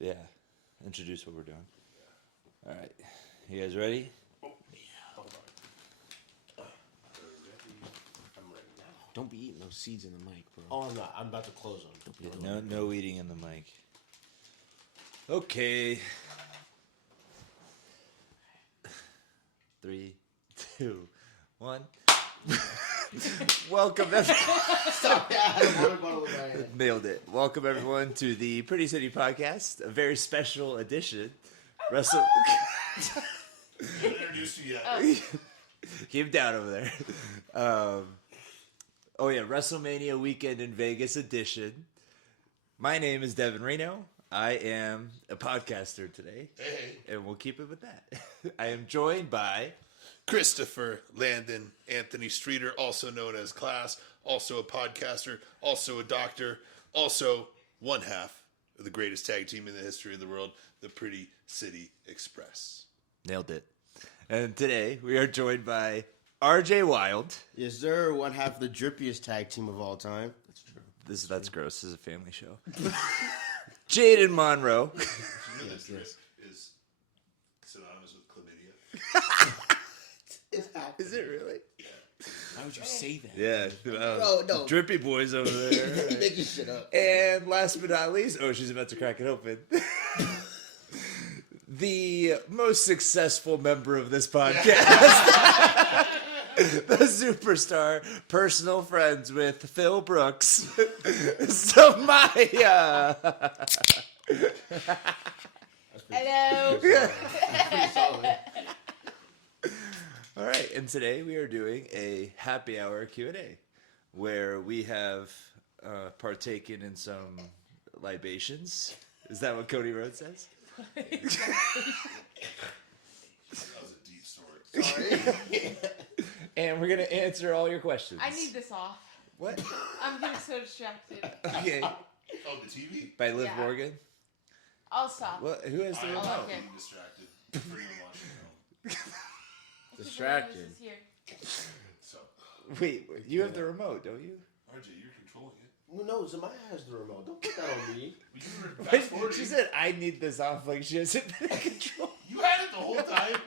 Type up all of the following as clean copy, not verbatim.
Yeah. Introduce what we're doing. All right. You guys ready? Oh, yeah. Hold on. I'm ready now. Don't be eating those seeds in the mic, bro. Oh, I'm not. I'm about to close them. Yeah, no eating in the mic. Okay. 3, 2, 1. Welcome, everyone. Stop. I had a water bottle in my hand. Nailed it. Welcome, everyone, to the Pretty City Podcast, a very special edition. Introduce you yet. Keep him down over there. WrestleMania Weekend in Vegas edition. My name is Devin Reno. I am a podcaster today, and we'll keep it with that. I am joined by Christopher Landon Anthony Streeter, also known as Class, also a podcaster, also a doctor, also one half of the greatest tag team in the history of the world, the Pretty City Express. Nailed it. And today we are joined by RJ Wylde. Yes, sir. One half of the drippiest tag team of all time. That's true. That's gross. This is a family show. Jaden Monroe. Yes. Is synonymous with chlamydia. Is it really? Why would you say that? Yeah. No. Drippy boys over there. You're making shit up. And last but not least, she's about to crack it open. The most successful member of this podcast. The superstar, personal friends with Phil Brooks, Zamaya. Hello. Pretty solid. All right, and today we are doing a happy hour Q&A, where we have partaken in some libations. Is that what Cody Rhodes says? That was a deep story. Sorry. And we're going to answer all your questions. I need this off. What? I'm getting so distracted. Okay. Oh, the TV? By Liv Yeah. Morgan? I'll stop. What? Who has the I am remote? not Okay. being distracted. Freedom watching film. Distracted. This is here. So, Wait, you have the remote, don't you? RJ, you're controlling it. Well, no, Zamaya has the remote. Don't put that on me. But you were fast forwarding. She said, I need this off like she hasn't been in control. You had it the whole time.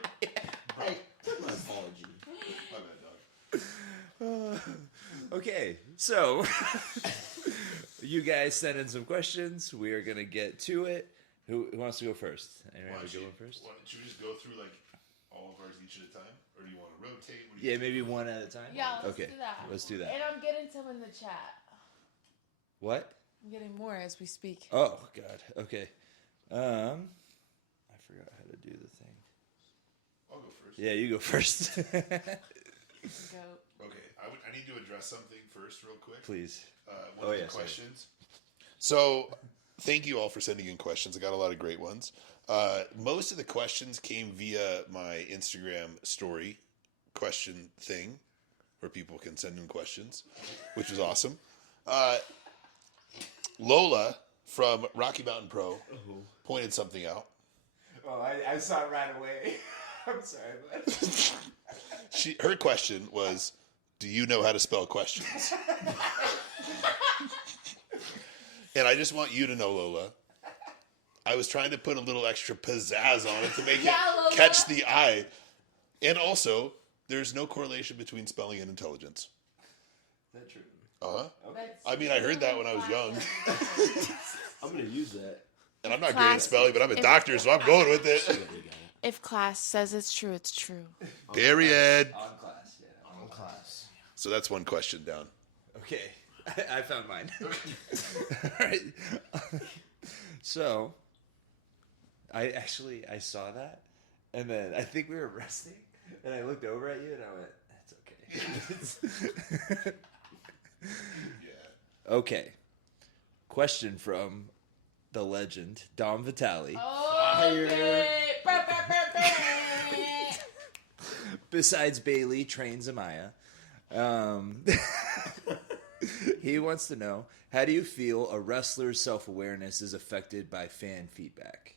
Hey, take my apology. My bad, dog. Okay, so you guys sent in some questions. We are going to get to it. Who wants to go first? Anyone want to go first? Why don't you just go through like all of ours each at a time, or do you want to rotate? What do Yeah, you maybe one at a time? Yeah, let's Okay, do that. let's do that. And I'm getting some in the chat. What? I'm getting more as we speak. Oh, God. Okay. I forgot how to do the thing. I'll go first. Yeah, you go first. Go. Okay, I need to address something first, real quick. Please. One of the questions. So, thank you all for sending in questions. I got a lot of great ones. Most of the questions came via my Instagram story question thing, where people can send in questions, which is awesome. Lola from Rocky Mountain Pro pointed something out. Oh, I saw it right away. I'm sorry, bud. Her question was, do you know how to spell questions? And I just want you to know, Lola, I was trying to put a little extra pizzazz on it to make Yeah, it Lola. catch the eye. And also, there's no correlation between spelling and intelligence. Is that true? Uh-huh. That's I mean, I heard that when I was young. I'm going to use that. And I'm not great at spelling, but I'm a doctor, so I'm going with it. If class says it's true, it's true. Period. On class, yeah. On class. So that's one question down. Okay, I found mine. All right. So, I saw that, and then I think we were resting, and I looked over at you, and I went, "That's okay." Yeah. Okay. Question from the legend Dom Vitale. Okay. Besides Bailey, trains Zamaya. He wants to know, how do you feel a wrestler's self-awareness is affected by fan feedback?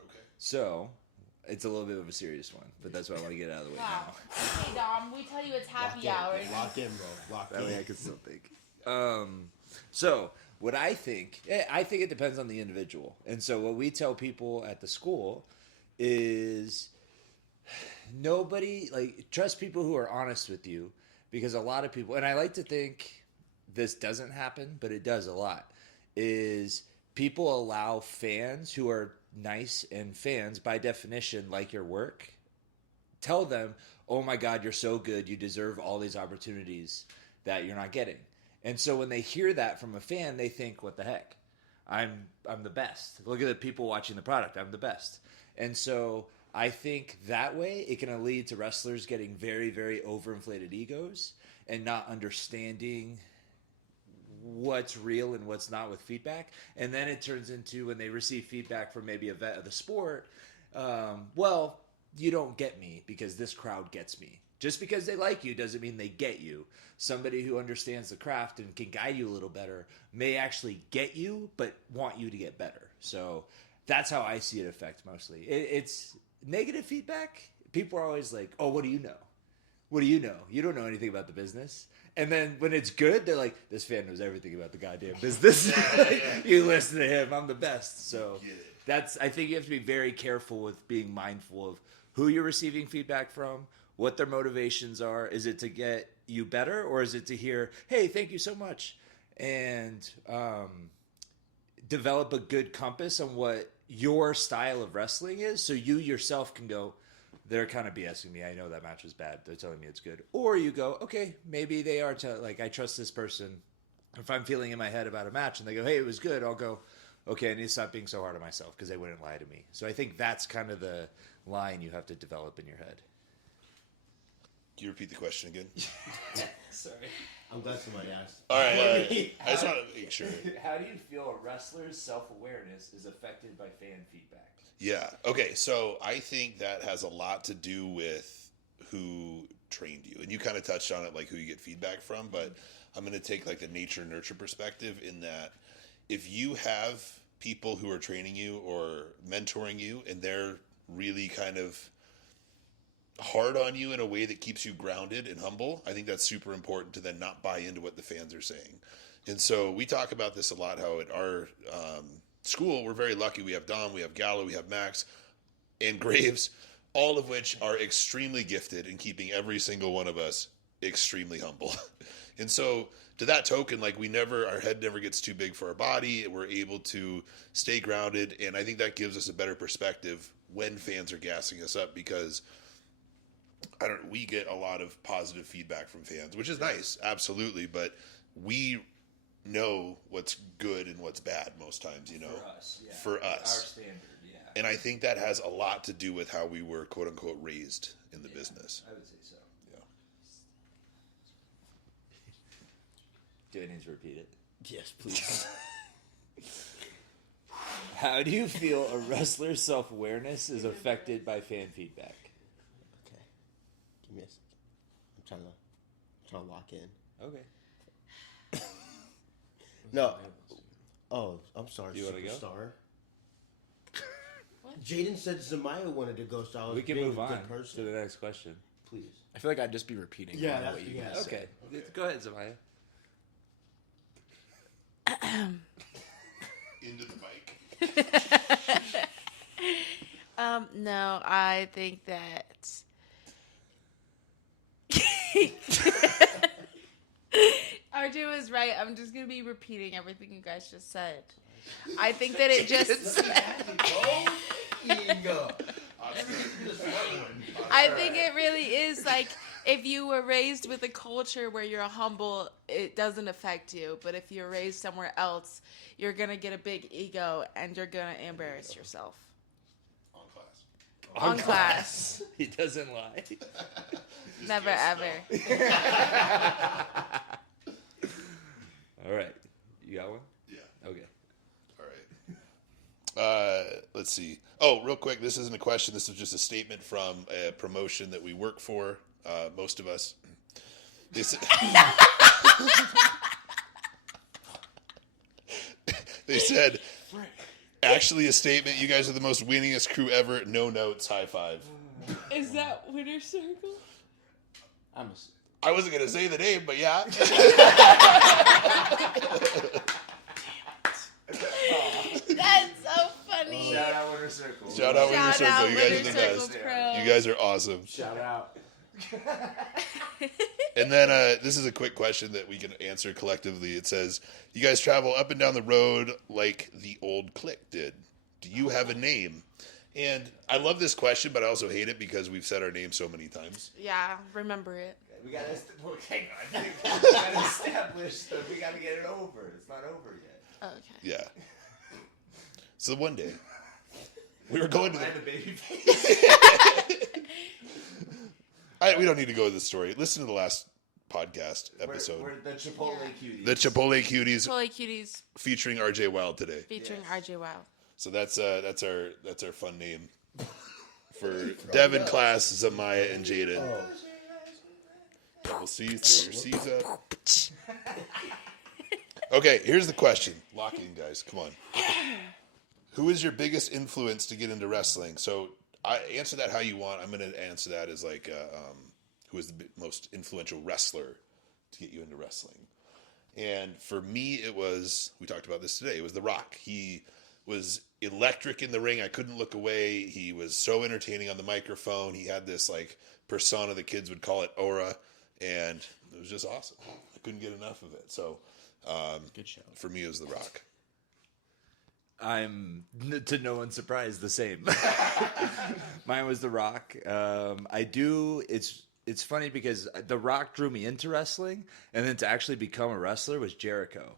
Okay. So, it's a little bit of a serious one, but that's what I want to get out of the way Wow. Okay, Dom, we tell you it's happy hour. Lock in, bro. Lock now. That way I in. can still think. So, what I think it depends on the individual. And so what we tell people at the school is trust people who are honest with you, because a lot of people, and I like to think this doesn't happen, but it does a lot, is people allow fans who are nice and fans by definition like your work, tell them, oh my God, you're so good, you deserve all these opportunities that you're not getting. And so when they hear that from a fan, they think, what the heck? I'm the best. Look at the people watching the product. I'm the best. And so I think that way it can lead to wrestlers getting very, very overinflated egos and not understanding what's real and what's not with feedback. And then it turns into, when they receive feedback from maybe a vet of the sport, well, you don't get me because this crowd gets me. Just because they like you doesn't mean they get you. Somebody who understands the craft and can guide you a little better may actually get you, but want you to get better. So that's how I see it affect mostly. It's negative feedback. People are always like, oh, what do you know? What do you know? You don't know anything about the business. And then when it's good, they're like, this fan knows everything about the goddamn business. You listen to him. I'm the best. So I think you have to be very careful with being mindful of who you're receiving feedback from, what their motivations are. Is it to get you better, or is it to hear, hey, thank you so much, and develop a good compass on what your style of wrestling is, so you yourself can go, they're kind of BSing me. I know that match was bad. They're telling me it's good. Or you go, okay, maybe they are, I trust this person. If I'm feeling in my head about a match and they go, hey, it was good, I'll go, okay, I need to stop being so hard on myself because they wouldn't lie to me. So I think that's kind of the line you have to develop in your head. Can you repeat the question again? Sorry. I'm glad somebody asked. All right. I just want to make sure. How do you feel a wrestler's self-awareness is affected by fan feedback? Yeah. Okay. So I think that has a lot to do with who trained you. And you kind of touched on it, like who you get feedback from. But I'm going to take like the nature nurture perspective in that if you have people who are training you or mentoring you and they're really kind of hard on you in a way that keeps you grounded and humble, I think that's super important to then not buy into what the fans are saying. And so we talk about this a lot, how at our school, we're very lucky. We have Dom, we have Gallo, we have Max, and Graves, all of which are extremely gifted in keeping every single one of us extremely humble. And so to that token, like our head never gets too big for our body. We're able to stay grounded. And I think that gives us a better perspective when fans are gassing us up, because we get a lot of positive feedback from fans, which is nice, absolutely, but we know what's good and what's bad most times, for us. Our standard, yeah. And I think that has a lot to do with how we were, quote unquote, raised in the business. I would say so. Yeah. Do I need to repeat it? Yes, please. How do you feel a wrestler's self-awareness is affected by fan feedback? Okay. Give me a second. I'm trying to lock in. Okay. No. Oh, I'm sorry, You wanna go? Superstar. What? Jaden said Zamaya wanted to go, so I was We can being move a on good to person. the next question. Please. I feel like I'd just be repeating Yeah, what you yeah. guys said. Okay. Go ahead, Zamaya. Into the mic. No, I think that RJ was right. I'm just gonna be repeating everything you guys just said. I think that it just. I think it really is like, if you were raised with a culture where you're humble, it doesn't affect you. But if you're raised somewhere else, you're gonna get a big ego and you're gonna embarrass yourself. On class. He doesn't lie. Never ever. All right. You got one? Yeah. Okay. All right. Let's see. Oh, real quick. This isn't a question. This is just a statement from a promotion that we work for. Most of us. They said, they said, actually a statement. You guys are the most winningest crew ever. No notes. High five. Is that winner circle? I wasn't going to say the name, but yeah. Circle. Shout out Winter Shout Circle. out You guys are Winter the Circle best. Pro. You guys are awesome. Shout out. And then this is a quick question that we can answer collectively. It says, you guys travel up and down the road like the old clique did. Do you have a name? And I love this question, but I also hate it because we've said our name so many times. Yeah, remember it. We gotta hang on. We gotta establish that we gotta get it over. It's not over yet. Okay. Yeah. So one day, we were going to Mind the... the baby face. we don't need to go into the story. Listen to the last podcast episode. We're the Chipotle cuties. The Chipotle Cuties Chipotle Cuties featuring RJ Wylde today. featuring RJ Wylde. So that's our fun name for Devin, Class, Zamaya, and Jaden. Double C, throw your C's up. Okay, here's the question. Lock in, guys. Come on. Who is your biggest influence to get into wrestling? So I answer that how you want. I'm going to answer that as like, who is the most influential wrestler to get you into wrestling? And for me, it was, we talked about this today, it was The Rock. He was electric in the ring. I couldn't look away. He was so entertaining on the microphone. He had this like persona, the kids would call it aura, and it was just awesome. I couldn't get enough of it. So Good show. for me, it was The Rock. I'm, to no one's surprise, the same. Mine was The Rock. It's funny because The Rock drew me into wrestling, and then to actually become a wrestler was Jericho.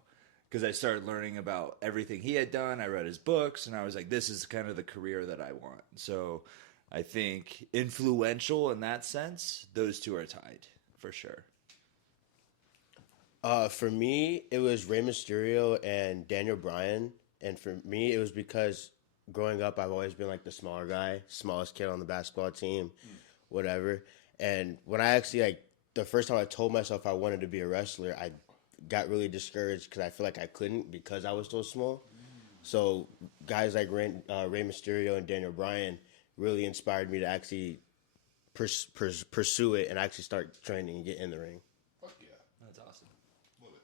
Because I started learning about everything he had done. I read his books, and I was like, this is kind of the career that I want. So I think influential in that sense, those two are tied, for sure. For me, it was Rey Mysterio and Daniel Bryan. And for me, it was because growing up, I've always been like the smaller guy, smallest kid on the basketball team, whatever. And when I actually, like, the first time I told myself I wanted to be a wrestler, I got really discouraged because I feel like I couldn't because I was so small. So guys like Rey Mysterio and Daniel Bryan really inspired me to actually pursue it and actually start training and get in the ring. Fuck yeah. That's awesome. Love it.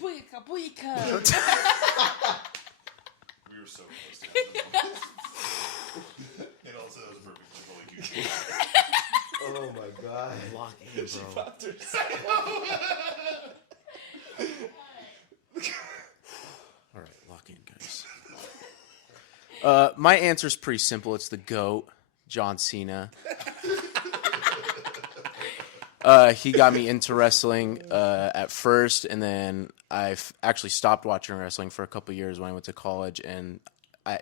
Booyaka, booyaka. We were so close to having it. And also, that was perfect. Chipotle Cuties. Oh my god. Lock in, bro. All right, lock in, guys. My answer's pretty simple. It's the GOAT, John Cena. He got me into wrestling at first, and then I've actually stopped watching wrestling for a couple years when I went to college, and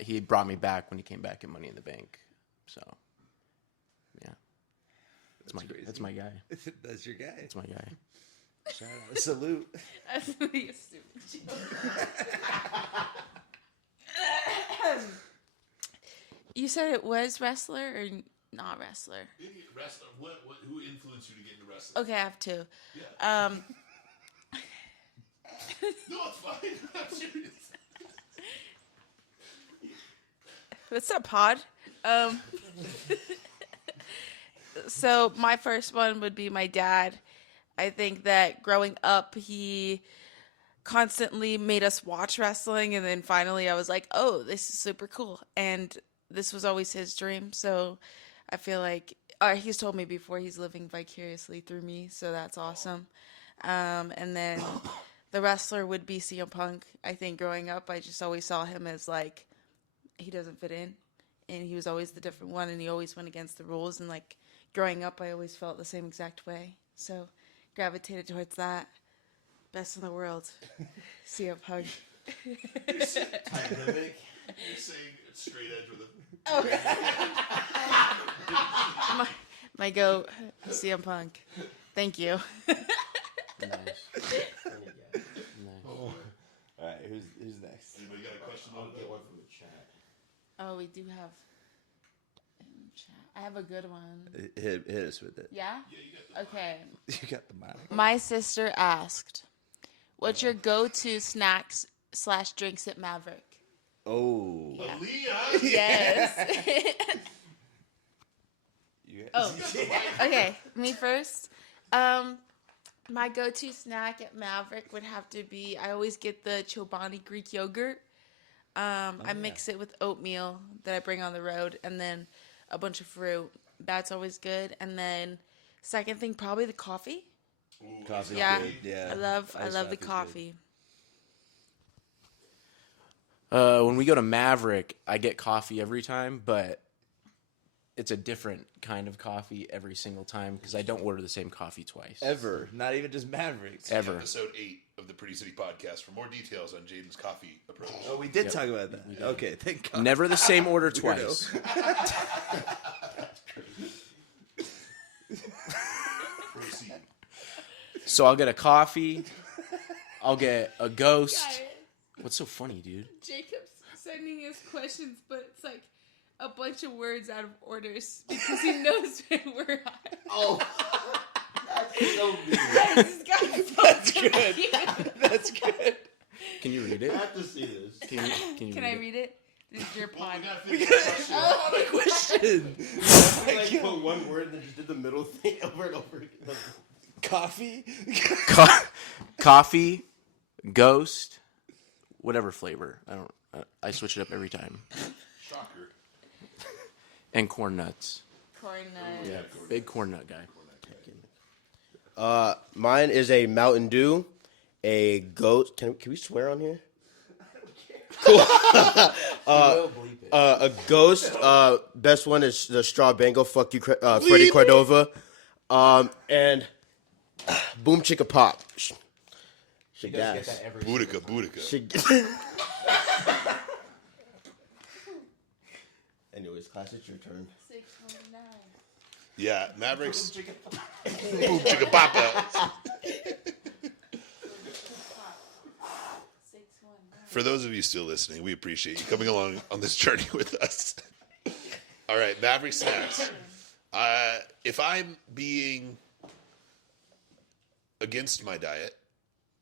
he brought me back when he came back at Money in the Bank. So, yeah. That's my guy. That's your guy. That's my guy. Shout out. Salute. That's really a stupid joke. You said it was wrestler or not wrestler? Wrestler. Who influenced you to get into wrestling? Okay, I have two. Yeah. No, it's fine. I'm serious. What's up, pod? So my first one would be my dad. I think that growing up, he constantly made us watch wrestling, and then finally I was like, oh, this is super cool. And this was always his dream, so I feel like he's told me before he's living vicariously through me, so that's awesome. And then the wrestler would be CM Punk. I think growing up, I just always saw him as like, he doesn't fit in, and he was always the different one, and he always went against the rules, and like growing up, I always felt the same exact way, so gravitated towards that. Best in the world. CM Punk. You're saying it's straight edge with a... Oh. my goat, CM Punk. Thank you. Nice. All right, who's next? Anybody got a question? I'll get one from the chat. Oh, we do have in chat. I have a good one. Hit us with it. Yeah? Yeah, you got the... Okay. You got the mic. My sister asked, what's your go-to snacks / drinks at Maverick? Oh. Aaliyah! Yes. Oh. Okay, me first. My go-to snack at Maverick would have to be, I always get the Chobani Greek yogurt. I mix it with oatmeal that I bring on the road, and then a bunch of fruit. That's always good. And then second thing, probably the coffee. Coffee's Yeah, good. Yeah, I love Iced the coffee's good. coffee. When we go to Maverick, I get coffee every time, but it's a different kind of coffee every single time because I don't order the same coffee twice. Ever, not even just Mavericks. Ever. Episode 8 of the Pretty City Podcast for more details on Jaden's coffee approach. Oh, we did talk about that. Okay, thank God. Never the same order Weirdo. twice. Proceed. So I'll get a coffee. I'll get a ghost. Guys, What's so funny, dude? Jacob's sending us questions, but it's like a bunch of words out of orders because he knows when we're on. Oh, that's so weird. This guy's so That's good. confused. That's good. Can you read it? I have to see this. Can you Can I read it? This is your pod. We gotta finish the question. Question. Like put one word and then just did the middle thing over and over again. Coffee. Coffee, ghost, whatever flavor. I switch it up every time. Shocker. And corn nuts. Corn nuts. Yeah, big corn nut guy. Mine is a Mountain Dew, a ghost. Can we swear on here? A ghost. Best one is the Straw Bengal. Fuck you, Freddie Cordova. And Boom Chicka Pop. Shit gas. Boudica. Shit. Anyways, class, it's your turn. 619. Yeah, Mavericks. Boom chicka papa. 619. For those of you still listening, we appreciate you coming along on this journey with us. All right, Maverick snacks. If I'm being against my diet,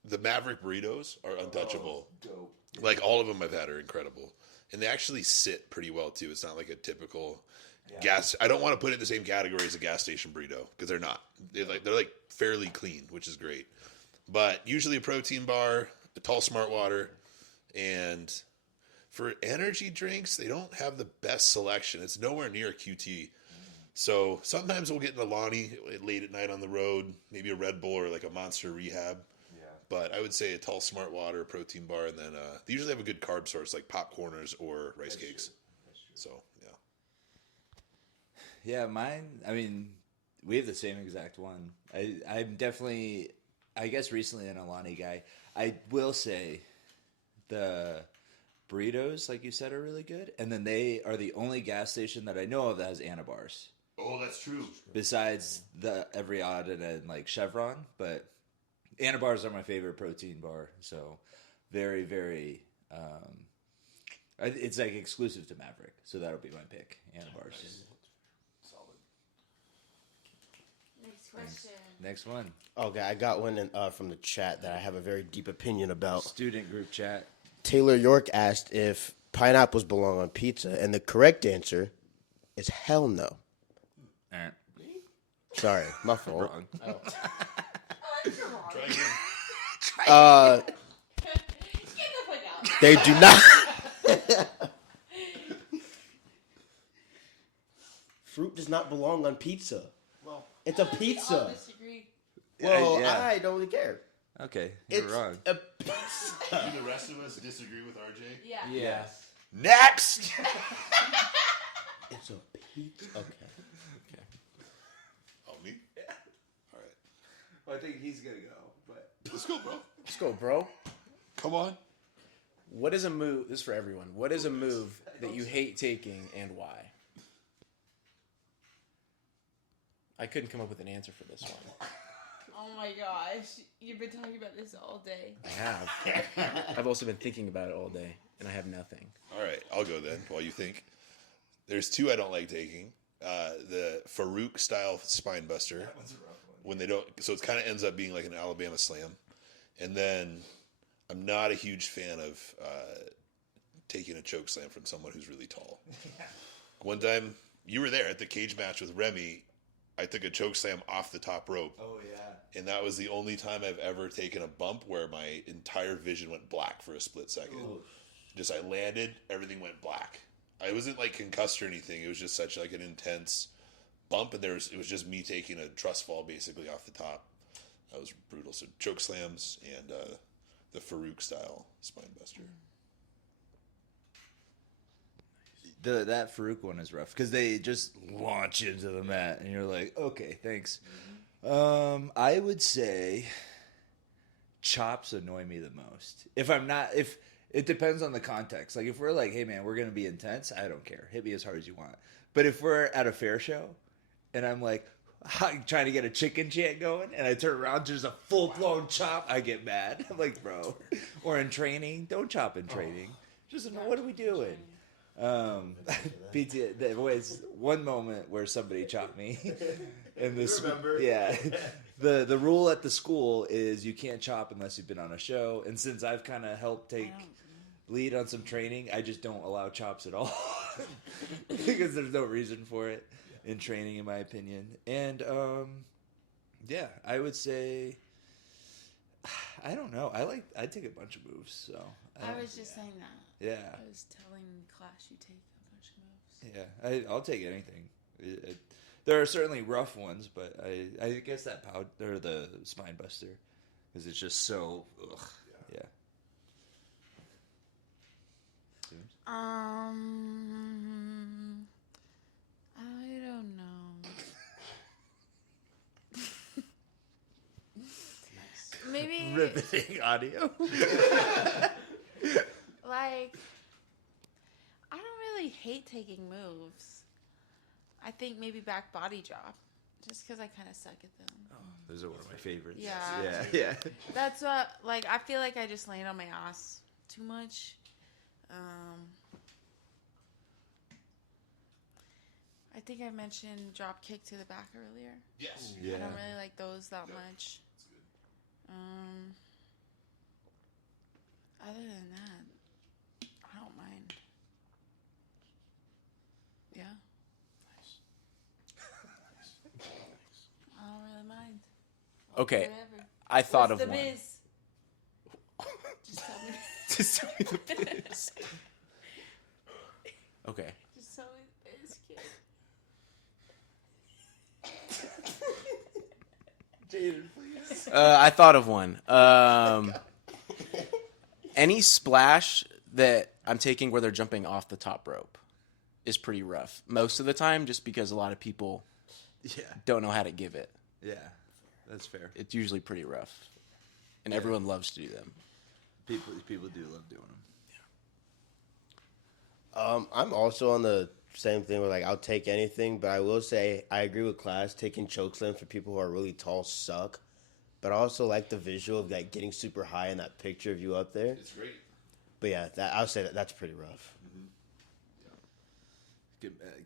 the Maverick burritos are untouchable. Dope. Like all of them I've had are incredible, and they actually sit pretty well too. It's not like a typical gas. I don't want to put it in the same category as a gas station burrito because they're not. They're like fairly clean, which is great. But usually a protein bar, a tall smart water, and for energy drinks, they don't have the best selection. It's nowhere near a QT. So sometimes we'll get an Alani late at night on the road, maybe a Red Bull or like a Monster Rehab. But I would say a tall smart water, a protein bar, and then they usually have a good carb source like popcorners or rice cakes. So, yeah. Yeah, mine. I mean, we have the same exact one. I'm definitely, I guess, recently an Alani guy. I will say, the burritos, like you said, are really good, and then they are the only gas station that I know of that has Anna bars. Oh, that's true. Besides the Every Odd and like Chevron, but Anna bars are my favorite protein bar. So very, very. It's like exclusive to Maverick, so that'll be my pick. Anna bars. Solid. Next question. Next one. Okay, I got one from the chat that I have a very deep opinion about. Student group chat. Taylor York asked if pineapples belong on pizza, and the correct answer is hell no. Sorry, my fault. Wrong. Try again. Get the fuck out. They do not. Fruit does not belong on pizza. Well, It's a I'll pizza. disagree. Well, Yeah. I don't really care. Okay, you're It's wrong. a pizza. do the rest of us disagree with RJ? Yeah. Yeah. Next! It's a pizza. Okay. Oh, me? All right. Well, I think he's gonna go, but Let's go, bro. Let's go, bro. Come on. What is a move? This is for everyone. What is a move that you hate taking and why? I couldn't come up with an answer for this one. Oh my gosh. You've been talking about this all day. I have. I've also been thinking about it all day, and I have nothing. All right, I'll go then while you think. There's two I don't like taking. The Farouk style spine buster. That one's a rough one. When they don't, so it kind of ends up being like an Alabama slam. And then I'm not a huge fan of taking a choke slam from someone who's really tall. Yeah. One time, you were there at the cage match with Remy. I took a choke slam off the top rope. oh yeah. And that was the only time I've ever taken a bump where my entire vision went black for a split second. Ooh. Just I landed, everything went black. I wasn't like concussed or anything. It was just such like an intense bump, and it was just me taking a trust fall basically off the top. That was brutal. So choke slams and the Farouk style spine buster. That Farouk one is rough because they just launch into the mat, and you're like, okay, thanks. I would say chops annoy me the most. If it depends on the context. Like if we're like, hey man, we're gonna be intense, I don't care. Hit me as hard as you want. But if we're at a fair show, and I'm like trying to get a chicken chant going, and I turn around, there's a full blown chop, I get mad. I'm like, bro. Or in training, don't chop in training. Just what are we doing? PT, there was one moment where somebody chopped me, and this, yeah, the rule at the school is you can't chop unless you've been on a show, and since I've kind of helped take lead on some training, I just don't allow chops at all because there's no reason for it in training, in my opinion. And yeah, I would say, I don't know. I take a bunch of moves, so I was just saying that. Yeah. I was telling class you take a bunch of moves. Yeah, I'll take anything. There are certainly rough ones, but I guess that or the spine buster, because it's just so ugh. Yeah. I don't know. Maybe Riveting audio. like I don't really hate taking moves. I think maybe back body drop, just because I kind of suck at them. Oh, those are one of my favorites. Yeah. Yeah. That's what I feel like I just land on my ass too much. I think I mentioned drop kick to the back earlier. Yes. Yeah. I don't really like those that much. Other than that, I don't mind. Yeah. Nice. I don't really mind. Okay, Whatever. I thought What's of the one. biz? Just tell me. Just tell me the biz. Okay. Just tell me the biz, kid. Jaden, please. I thought of one. Any splash that I'm taking where they're jumping off the top rope is pretty rough. Most of the time, just because a lot of people don't know how to give it. Yeah, that's fair. It's usually pretty rough. And everyone loves to do them. People do love doing them. I'm also on the same thing where like I'll take anything, but I will say I agree with class. Taking choke slams for people who are really tall suck, but I also like the visual of like getting super high in that picture of you up there. It's great. But yeah, I'll say that's pretty rough.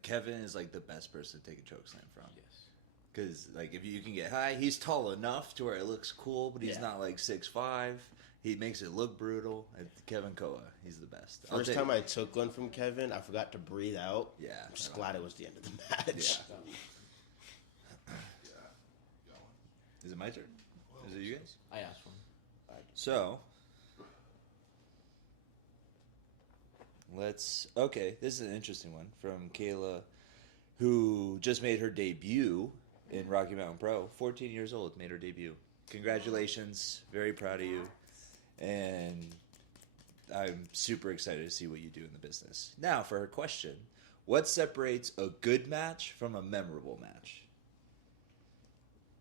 Kevin is like the best person to take a choke slam from. Yes. Because like if you can get high, he's tall enough to where it looks cool, but he's not like 6'5". He makes it look brutal. Kevin Koa, he's the best. First time I took one from Kevin, I forgot to breathe out. Yeah. I'm just glad it was the end of the match. Yeah. Is it my turn? Is it you guys? I asked one. So, okay, this is an interesting one from Kayla, who just made her debut in Rocky Mountain Pro. 14 years old, made her debut. Congratulations. Very proud of you. And I'm super excited to see what you do in the business. Now, for her question, what separates a good match from a memorable match?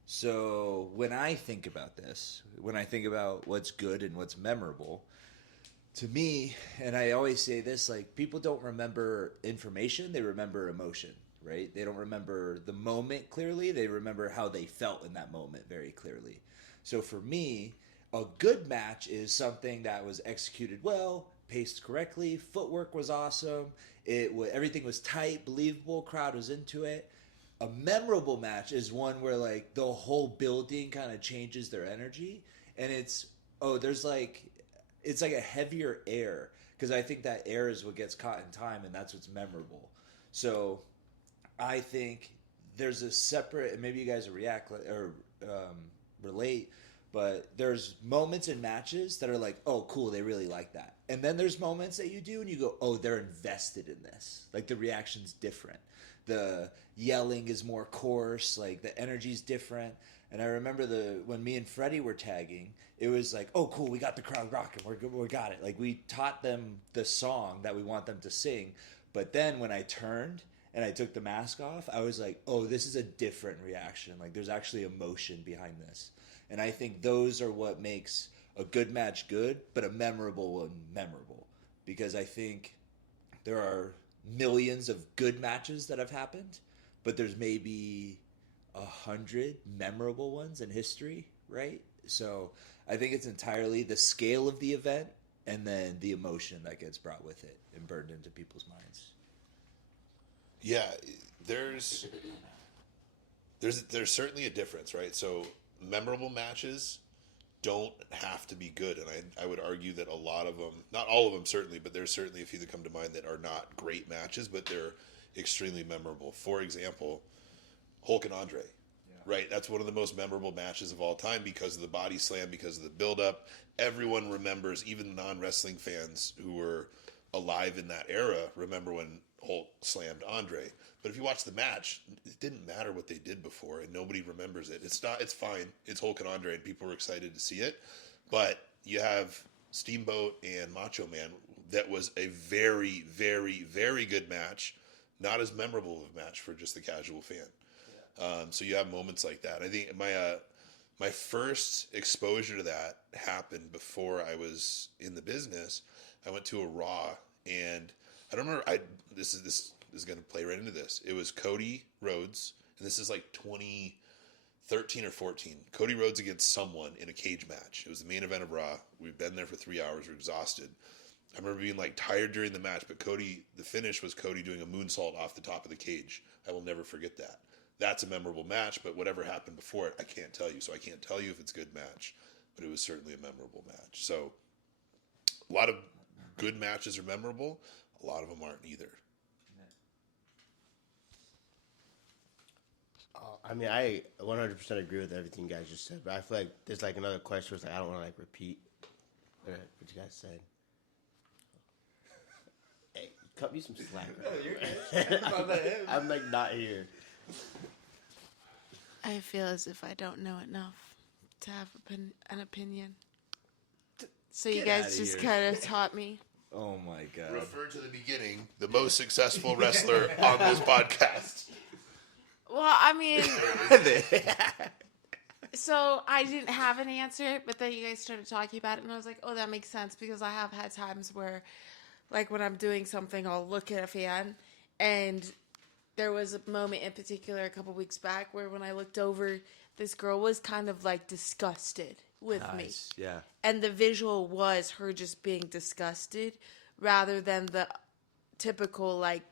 So when I think about this, when I think about what's good and what's memorable, to me, and I always say this, like people don't remember information, they remember emotion, right? They don't remember the moment clearly, they remember how they felt in that moment very clearly. So for me, a good match is something that was executed well, paced correctly, footwork was awesome, everything was tight, believable, crowd was into it. A memorable match is one where like the whole building kind of changes their energy, and it's like a heavier air, because I think that air is what gets caught in time, and that's what's memorable. So I think there's a separate, and maybe you guys will react or relate, But there's moments in matches that are like, oh, cool, they really like that. And then there's moments that you do and you go, oh, they're invested in this. Like the reaction's different. The yelling is more coarse. Like the energy's different. And I remember when me and Freddie were tagging, it was like, oh, cool, we got the crowd rocking. We got it. Like we taught them the song that we want them to sing. But then when I turned and I took the mask off, I was like, oh, this is a different reaction. Like there's actually emotion behind this. And I think those are what makes a good match good, but a memorable one memorable. Because I think there are millions of good matches that have happened, but there's maybe 100 memorable ones in history, right? So I think it's entirely the scale of the event and then the emotion that gets brought with it and burned into people's minds. Yeah, there's certainly a difference, right? So memorable matches don't have to be good, and I would argue that a lot of them, not all of them certainly, but there's certainly a few that come to mind that are not great matches, but they're extremely memorable. For example, Hulk and Andre, right? That's one of the most memorable matches of all time because of the body slam, because of the build-up. Everyone remembers, even non-wrestling fans who were alive in that era, remember when Hulk slammed Andre. But if you watch the match, it didn't matter what they did before, and nobody remembers it. It's fine. It's Hulk and Andre, and people were excited to see it. But you have Steamboat and Macho Man. That was a very, very, very good match. Not as memorable of a match for just the casual fan. Yeah. So you have moments like that. I think my first exposure to that happened before I was in the business. I went to a Raw, and I don't remember. This is going to play right into this. It was Cody Rhodes, and this is like 2013 or 14. Cody Rhodes against someone in a cage match. It was the main event of Raw. We've been there for 3 hours. We're exhausted. I remember being like tired during the match, but the finish was Cody doing a moonsault off the top of the cage. I will never forget that. That's a memorable match, but whatever happened before it, I can't tell you. So I can't tell you if it's a good match, but it was certainly a memorable match. So a lot of good matches are memorable. A lot of them aren't either. I mean, I 100% agree with everything you guys just said, but I feel like there's like another question where it's like, I don't want to like repeat what you guys said. Hey, cut me some slack. I'm like not here. I feel as if I don't know enough to have an opinion. So you Get guys outta just here. kind of taught me. Oh my God. Refer to the beginning, the most successful wrestler on this podcast. Well, I mean, so I didn't have an answer, but then you guys started talking about it, and I was like, oh, that makes sense, because I have had times where, like, when I'm doing something, I'll look at a fan, and there was a moment in particular a couple weeks back where when I looked over, this girl was kind of, like, disgusted with me. Yeah. And the visual was her just being disgusted rather than the typical, like,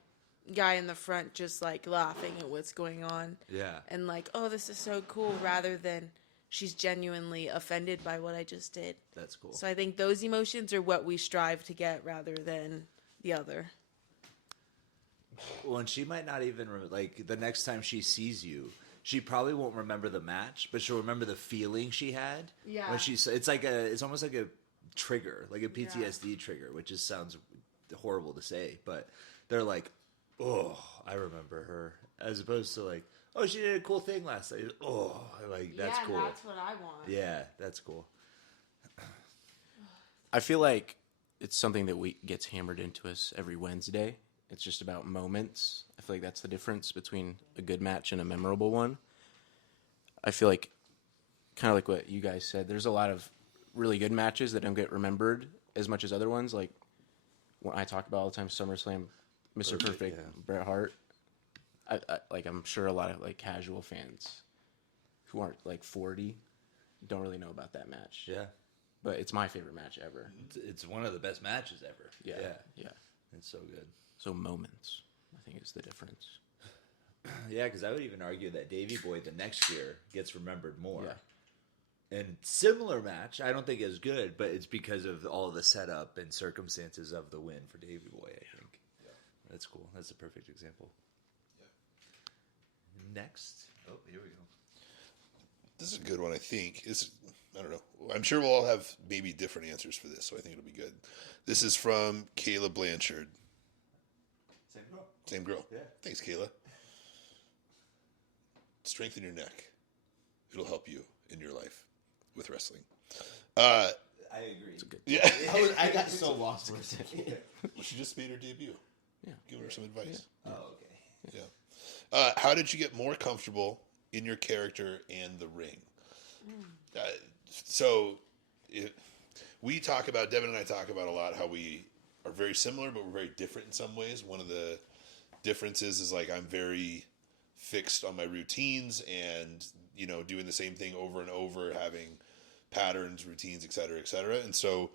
guy in the front just, like, laughing at what's going on. Yeah. And, like, oh, this is so cool, rather than she's genuinely offended by what I just did. That's cool. So I think those emotions are what we strive to get rather than the other. Well, and she might not even like the next time she sees you, she probably won't remember the match, but she'll remember the feeling she had. Yeah. When it's almost like a trigger, like a PTSD trigger, which just sounds horrible to say, but they're like, oh, I remember her, as opposed to like, oh, she did a cool thing last night. Oh, like that's cool. That's what I want. Yeah, that's cool. I feel like it's something that gets hammered into us every Wednesday. It's just about moments. I feel like that's the difference between a good match and a memorable one. I feel like, kind of like what you guys said, there's a lot of really good matches that don't get remembered as much as other ones. Like when I talk about all the time, SummerSlam, Mr. Perfect, yeah. Bret Hart. I'm sure a lot of like casual fans who aren't like 40 don't really know about that match. Yeah, But it's my favorite match ever. it's one of the best matches ever. Yeah. It's so good. So moments, I think, is the difference. Yeah, because I would even argue that Davey Boy the next year gets remembered more. Yeah. And similar match, I don't think is good, but it's because of all the setup and circumstances of the win for Davey Boy, I think. Yeah. That's cool. That's a perfect example. Yeah. Next. Oh, here we go. This is a good one, I think. I don't know. I'm sure we'll all have maybe different answers for this, so I think it'll be good. This is from Kayla Blanchard. Same girl. Same girl. Yeah. Thanks, Kayla. Strengthen your neck. It'll help you in your life with wrestling. I agree. Yeah. I got so lost for a second. Well, she just made her debut. Yeah. Give her some advice. Oh, okay. Yeah. How did you get more comfortable in your character and the ring? Devin and I talk about a lot how we are very similar, but we're very different in some ways. One of the differences is like I'm very fixed on my routines and, doing the same thing over and over, having patterns, routines, et cetera, et cetera. And so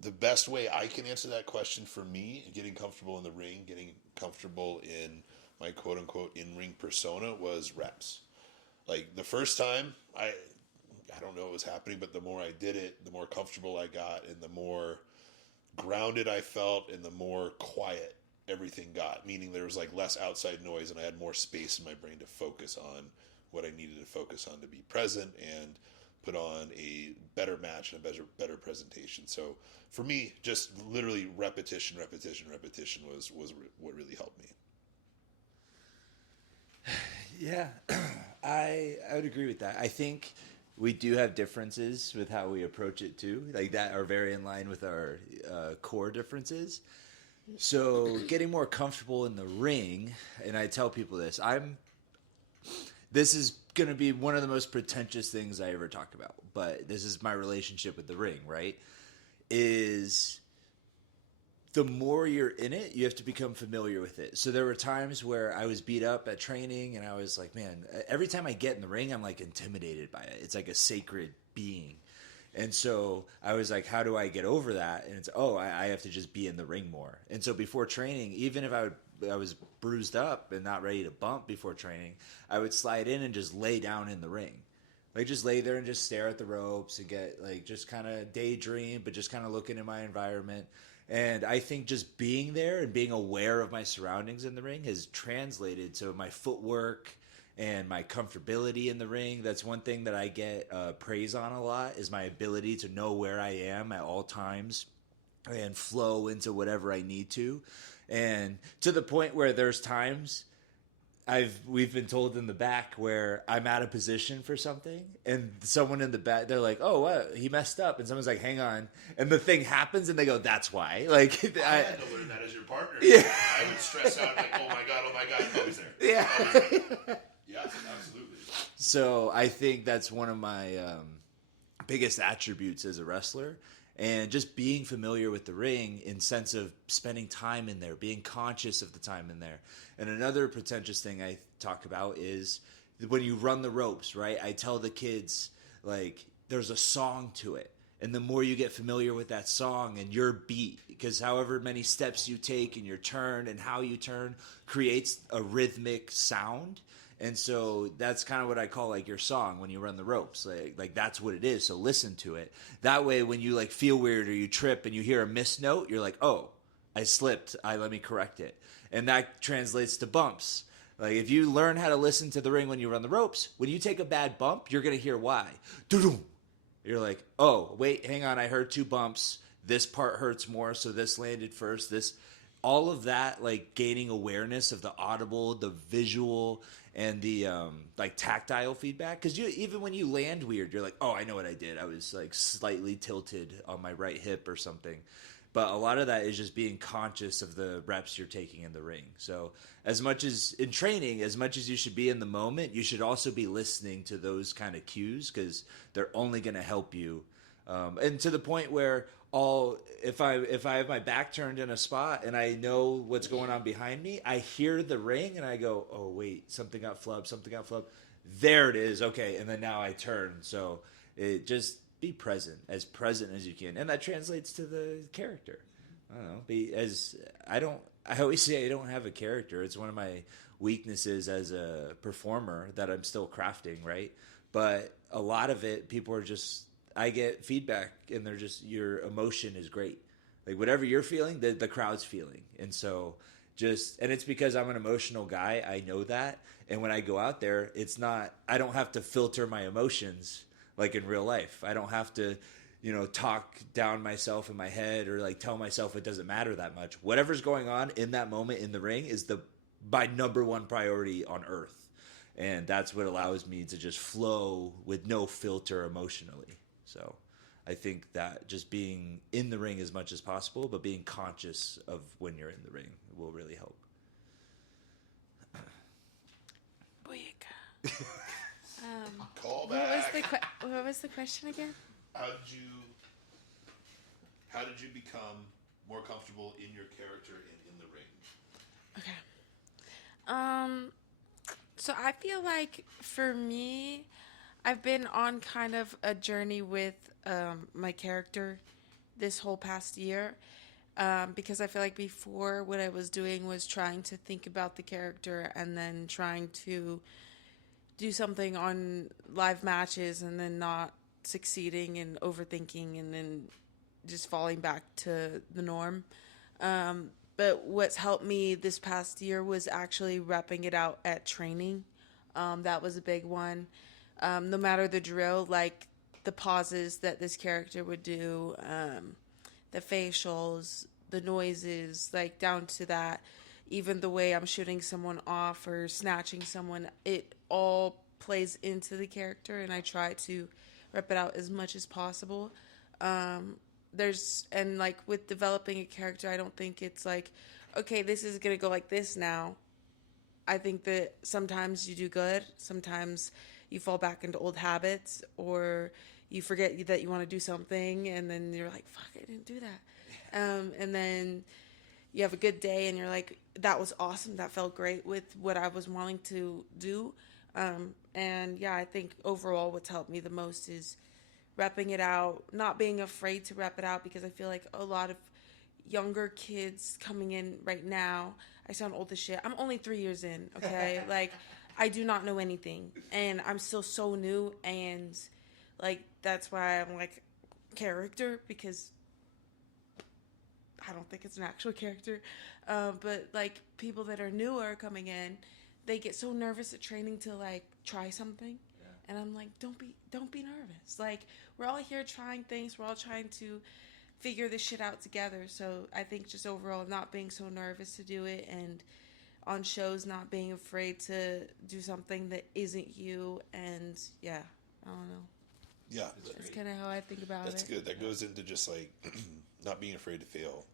the best way I can answer that question for me, getting comfortable in the ring, getting comfortable in my quote unquote in-ring persona, was reps. Like the first time, I don't know what was happening, but the more I did it, the more comfortable I got and the more grounded I felt and the more quiet everything got, meaning there was like less outside noise and I had more space in my brain to focus on what I needed to focus on to be present and put on a better match and a better presentation. So for me, just literally repetition was what really helped me. Yeah, I would agree with that. I think we do have differences with how we approach it too, like that are very in line with our core differences. So getting more comfortable in the ring, and I tell people this is going to be one of the most pretentious things I ever talk about, but this is my relationship with the ring, right? Is the more you're in it, you have to become familiar with it. So there were times where I was beat up at training and I was like, man, every time I get in the ring, I'm like intimidated by it. It's like a sacred being. And so I was like, how do I get over that? And it's, I have to just be in the ring more. And so before training, even if I was bruised up and not ready to bump before training, I would slide in and just lay down in the ring. Like just lay there and just stare at the ropes and get like just kind of daydream, but just kind of looking in my environment. And I think just being there and being aware of my surroundings in the ring has translated to my footwork and my comfortability in the ring. That's one thing that I get praise on a lot, is my ability to know where I am at all times and flow into whatever I need to. And to the point where there's times we've been told in the back where I'm out of position for something and someone in the back, they're like, oh, what? He messed up. And someone's like, hang on. And the thing happens and they go, that's why. Like, I had to learn that as your partner. Yeah. I would stress out like, oh my God, oh, he's there. Yeah. Oh, he's there. Yes, absolutely. So I think that's one of my biggest attributes as a wrestler. And just being familiar with the ring in sense of spending time in there, being conscious of the time in there. And another pretentious thing I talk about is when you run the ropes, right? I tell the kids, like, there's a song to it. And the more you get familiar with that song and your beat, because however many steps you take and your turn and how you turn creates a rhythmic sound. And so that's kind of what I call like your song when you run the ropes. Like that's what it is. So listen to it. That way when you like feel weird or you trip and you hear a missed note, you're like, oh, I slipped. Let me correct it. And that translates to bumps. Like if you learn how to listen to the ring when you run the ropes, when you take a bad bump, you're going to hear why. Doo-doo. You're like, oh, wait, hang on. I heard 2 bumps. This part hurts more. So this landed first. All of that, like gaining awareness of the audible, the visual, and the like tactile feedback. Because even when you land weird, you're like, oh, I know what I did. I was like slightly tilted on my right hip or something. But a lot of that is just being conscious of the reps you're taking in the ring. So as much as in training, as much as you should be in the moment, you should also be listening to those kind of cues because they're only going to help you. And to the point where if I have my back turned in a spot and I know what's going on behind me, I hear the ring and I go, oh, wait, something got flubbed. There it is. Okay. And then now I turn. So it just be present as you can. And that translates to the character. I don't know. I always say I don't have a character. It's one of my weaknesses as a performer that I'm still crafting, right? But a lot of it, people are just, I get feedback and they're just, your emotion is great. Like whatever you're feeling, the crowd's feeling. And so And it's because I'm an emotional guy. I know that. And when I go out there, I don't have to filter my emotions like in real life. I don't have to, talk down myself in my head or like tell myself it doesn't matter that much. Whatever's going on in that moment in the ring is my number one priority on earth. And that's what allows me to just flow with no filter emotionally. So I think that just being in the ring as much as possible, but being conscious of when you're in the ring will really help. Call back. What was the question again? How did you become more comfortable in your character and in the ring? Okay. So I feel like for me, I've been on kind of a journey with my character this whole past year. Because I feel like before what I was doing was trying to think about the character and then trying to do something on live matches and then not succeeding and overthinking and then just falling back to the norm. But what's helped me this past year was actually repping it out at training. That was a big one. No matter the drill, like the pauses that this character would do, the facials, the noises, like down to that, even the way I'm shooting someone off or snatching someone, it all plays into the character, and I try to rep it out as much as possible. And like with developing a character, I don't think it's like, okay, this is going to go like this now. I think that sometimes you do good, sometimes you fall back into old habits, or you forget that you want to do something, and then you're like, fuck, I didn't do that. And then you have a good day, and you're like, that was awesome. That felt great with what I was wanting to do. And yeah, I think overall what's helped me the most is repping it out, not being afraid to rep it out, because I feel like a lot of younger kids coming in right now, I sound old as shit. I'm only 3 years in, okay? Like, I do not know anything, and I'm still so new, and like, that's why I'm like, character, because I don't think it's an actual character. But like, people that are newer coming in, they get so nervous at training to like try something. Yeah. And I'm like, don't be nervous. Like, we're all here trying things. We're all trying to figure this shit out together. So I think just overall not being so nervous to do it, and on shows not being afraid to do something that isn't you. And yeah, I don't know. Yeah. That's kind of how I think about That's it. good. That goes into just like not being afraid to fail.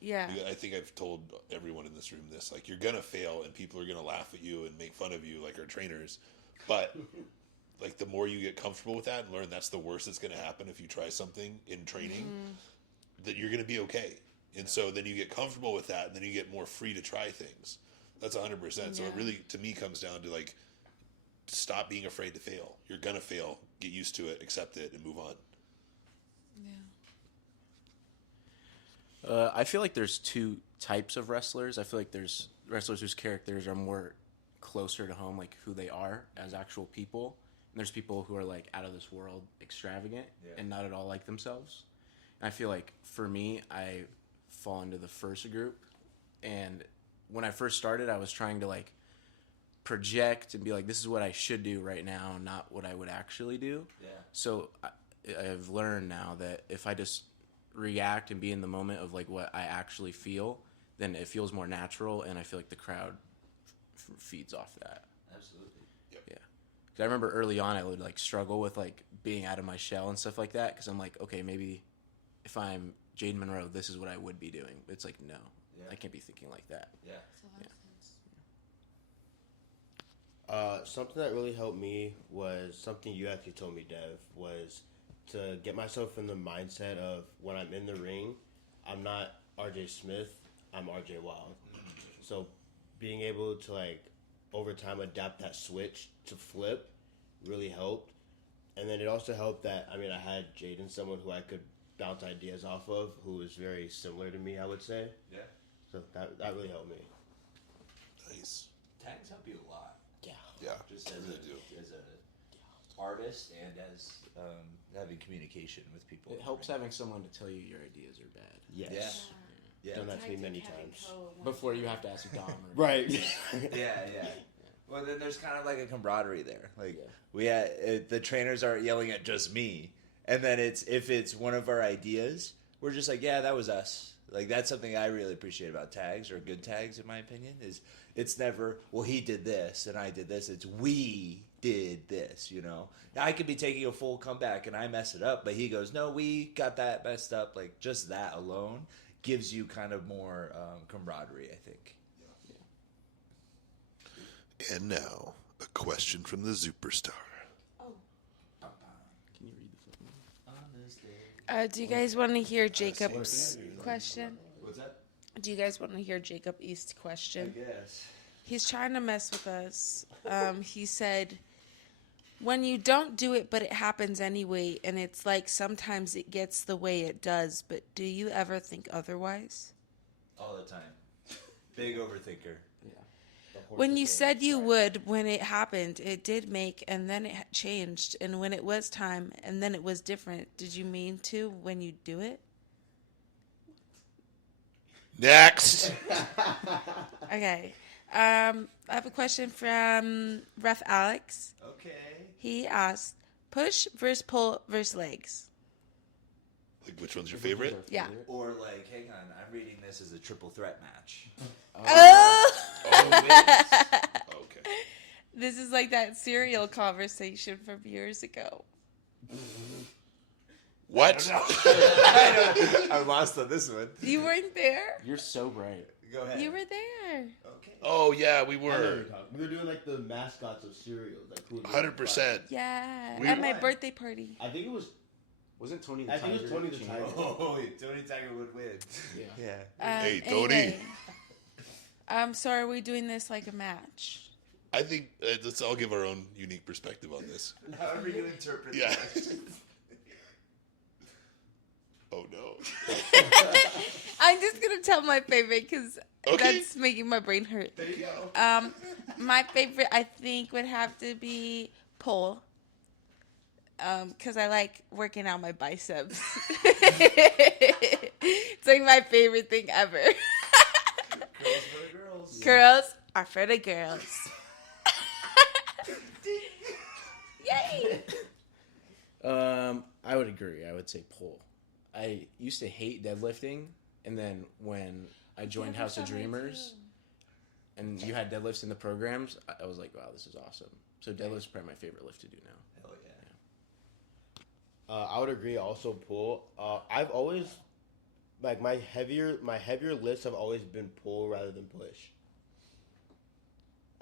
Yeah. I think I've told everyone in this room this. Like, you're going to fail, and people are going to laugh at you and make fun of you, like our trainers. But, like, the more you get comfortable with that and learn that's the worst that's going to happen if you try something in training, that you're going to be okay. And so then you get comfortable with that, and then you get more free to try things. That's 100%. Yeah. So it really, to me, comes down to, like, stop being afraid to fail. You're going to fail. Get used to it, accept it, and move on. I feel like there's two types of wrestlers. I feel like there's wrestlers whose characters are more closer to home, like who they are as actual people. And there's people who are like out of this world, extravagant, and not at all like themselves. And I feel like for me, I fall into the first group. And when I first started, I was trying to like project and be like, this is what I should do right now, not what I would actually do. Yeah. So I've learned now that if I just react and be in the moment of like what I actually feel, then it feels more natural, and I feel like the crowd feeds off that. Absolutely. Yep. Yeah. Because I remember early on I would like struggle with like being out of my shell and stuff like that, because I'm like, okay, maybe if I'm Jaden Monroe, this is what I would be doing. It's like, no, I can't be thinking like that. Yeah. Something that really helped me was something you actually told me, Dev, was to get myself in the mindset of when I'm in the ring, I'm not RJ Smith, I'm RJ Wylde. So being able to like over time adapt that switch to flip really helped. And then it also helped that, I mean, I had Jaden, someone who I could bounce ideas off of, who was very similar to me, I would say. Yeah. So that really helped me. Nice. Tags help you a lot. Yeah, Just I as really do. As a artist and as having communication with people. It helps having someone to tell you your ideas are bad. Yes. Yeah. done that to me many times. Before you have to ask Dom. Right. Yeah. Well, then there's kind of like a camaraderie there. Like we had the trainers aren't yelling at just me, and then if it's one of our ideas, we're just like, yeah, that was us. Like that's something I really appreciate about tags or good tags, in my opinion, is it's never, well, he did this and I did this. It's we did this. Now, I could be taking a full comeback and I mess it up, but he goes, no, we got that messed up. Like just that alone gives you kind of more camaraderie, I think. And now, a question from the Superstar. Can you read the phone? Do you guys want to hear Jacob's question? What's that? Do you guys want to hear Jacob East's question? Yes. He's trying to mess with us. He said, when you don't do it, but it happens anyway, and it's like sometimes it gets the way it does, but do you ever think otherwise? All the time. Big overthinker. When you said you would, when it happened, it did make, and then it changed, and when it was time, and then it was different. Did you mean to when you do it? Next. Okay. I have a question from Ref Alex. Okay. He asked, push versus pull versus legs. Like, which one's your favorite? Yeah. Or like, hang on, I'm reading this as a triple threat match. Oh! Who wins? Okay. This is like that cereal conversation from years ago. What? I lost on this one. You weren't there? You're so bright. Go ahead. You were there. Okay. Oh, yeah, we I know what you're were. talking- We were doing like the mascots of cereals, like who would win 100%. Yeah. We At my won. birthday party. I think it was. Wasn't Tony the I Tiger? think it was Tony the Tiger. Oh, Tony Tiger would win. Yeah. Hey, Tony. Anyway. So are we doing this like a match? I think let's all give our own unique perspective on this. However you interpret Yeah. the question. Oh, no. I'm just going to tell my favorite because Okay. that's making my brain hurt. There you go. My favorite, I think, would have to be pole. Because I like working out my biceps. It's like my favorite thing ever. Girls for the girls. Girls are for the girls. Yay! I would agree. I would say pull. I used to hate deadlifting, and then when I joined House of Dreamers, and you had deadlifts in the programs, I was like, wow, this is awesome. So deadlift's probably my favorite lift to do now. Hell yeah. I would agree. Also, pull. I've always like my heavier lifts have always been pull rather than push.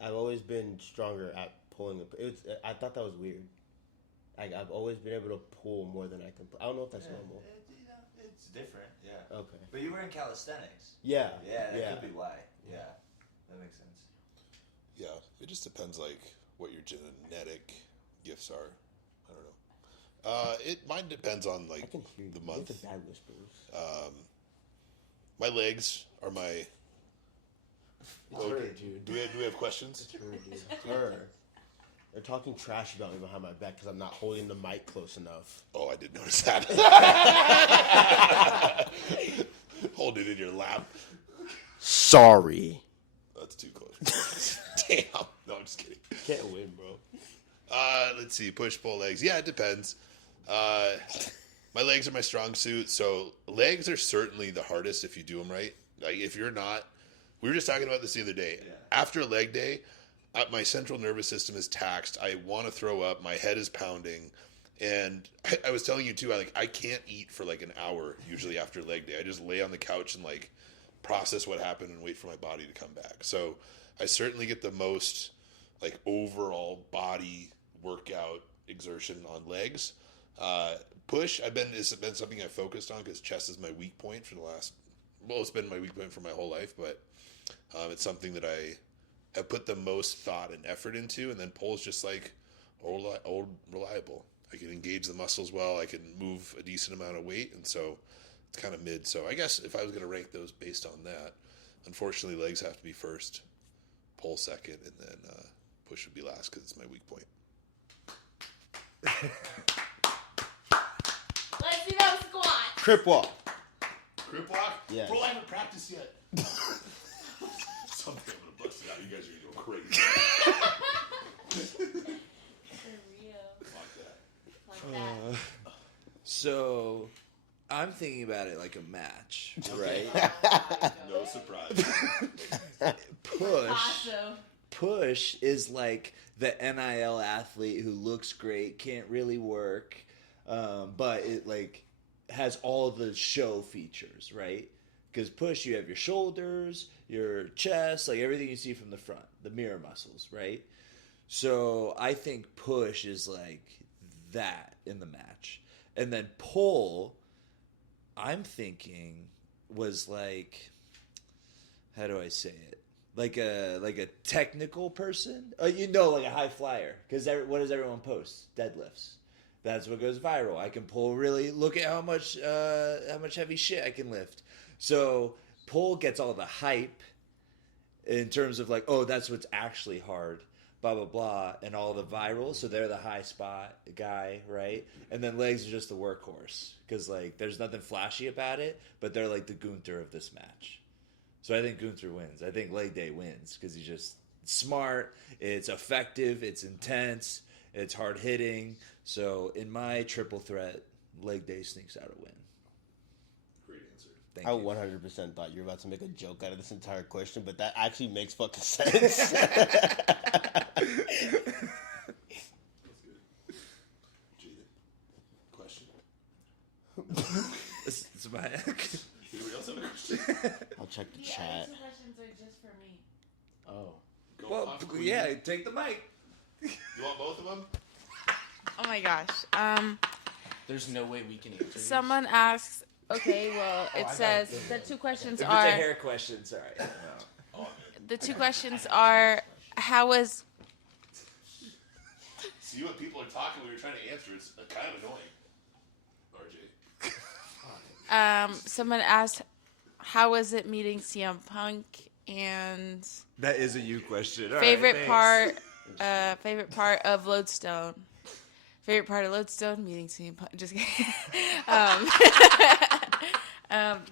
I've always been stronger at pulling. I thought that was weird. I've always been able to pull more than I can. I don't know if that's normal. It's different. Yeah. Okay. But you were in calisthenics. Yeah. Yeah, that could be why. Yeah. That makes sense. Yeah, it just depends, like, what your genetic gifts are. I don't know. Mine depends on, like, I can hear you. the You month. have the bad whispers. My legs are my... It's her, dude. Do we have questions? It's her, dude. Her. They're talking trash about me behind my back because I'm not holding the mic close enough. Oh, I did notice that. Hold it in your lap. Sorry. That's too close. Damn. No, I'm just kidding. Can't win, bro. Let's see. Push, pull, legs. Yeah, it depends. My legs are my strong suit, so legs are certainly the hardest if you do them right. Like, if you're not... We were just talking about this the other day. Yeah. After a leg day, my central nervous system is taxed. I want to throw up. My head is pounding. And I was telling you, too, I can't eat for like an hour usually after leg day. I just lay on the couch and like process what happened and wait for my body to come back. So I certainly get the most like overall body workout exertion on legs. Push, it's been something I've focused on because chest is my weak point for the last, well, it's been my weak point for my whole life, but it's something that I have put the most thought and effort into, and then pull is just like old reliable. I can engage the muscles well, I can move a decent amount of weight, and so it's kind of mid. So I guess if I was going to rank those based on that, unfortunately legs have to be first, pull second, and then push would be last because it's my weak point. Let's do that squat. Crip walk. crip walk? Yes. Bro, I haven't practiced yet. Someday I'm gonna bust it out. You guys are gonna go crazy. For real. Fuck that. Like that. So, I'm thinking about it like a match, right? No surprise. Push is like the NIL athlete who looks great, can't really work, but it like has all the show features, right? Because push, you have your shoulders, your chest, like everything you see from the front, the mirror muscles, right? So I think push is like that in the match. And then pull, I'm thinking was like, how do I say it? Like a technical person, like a high flyer. Because what does everyone post? Deadlifts. That's what goes viral. I can pull really. Look at how much heavy shit I can lift. So pull gets all the hype in terms of like, oh, that's what's actually hard. Blah blah blah, and all the viral. So they're the high spot guy, right? And then legs are just the workhorse because like there's nothing flashy about it, but they're like the Gunther of this match. So I think Gunther wins. I think leg day wins because he's just smart. It's effective. It's intense. It's hard hitting. So in my triple threat, leg day sneaks out a win. Great answer. Thank I you. 100% thought you were about to make a joke out of this entire question, but that actually makes fucking sense. That's good. Jaden, question? Zamaya. Anybody else have a question? I'll check the The chat. answer questions are just for me. Oh. Go Well, off, Queen. yeah, take the mic. You want both of them? Oh my gosh. There's no way we can answer these. Someone asks. Okay, well, it says the two questions If it's a are hair question, sorry. No. Oh, man. the two questions are how was See what people are talking when you're trying to answer. It's kind of annoying. RJ. someone asked how was it meeting CM Punk and That is a you question. All favorite right, favorite part of Lodestone. Favorite part of Lodestone meeting CM Punk. Just kidding.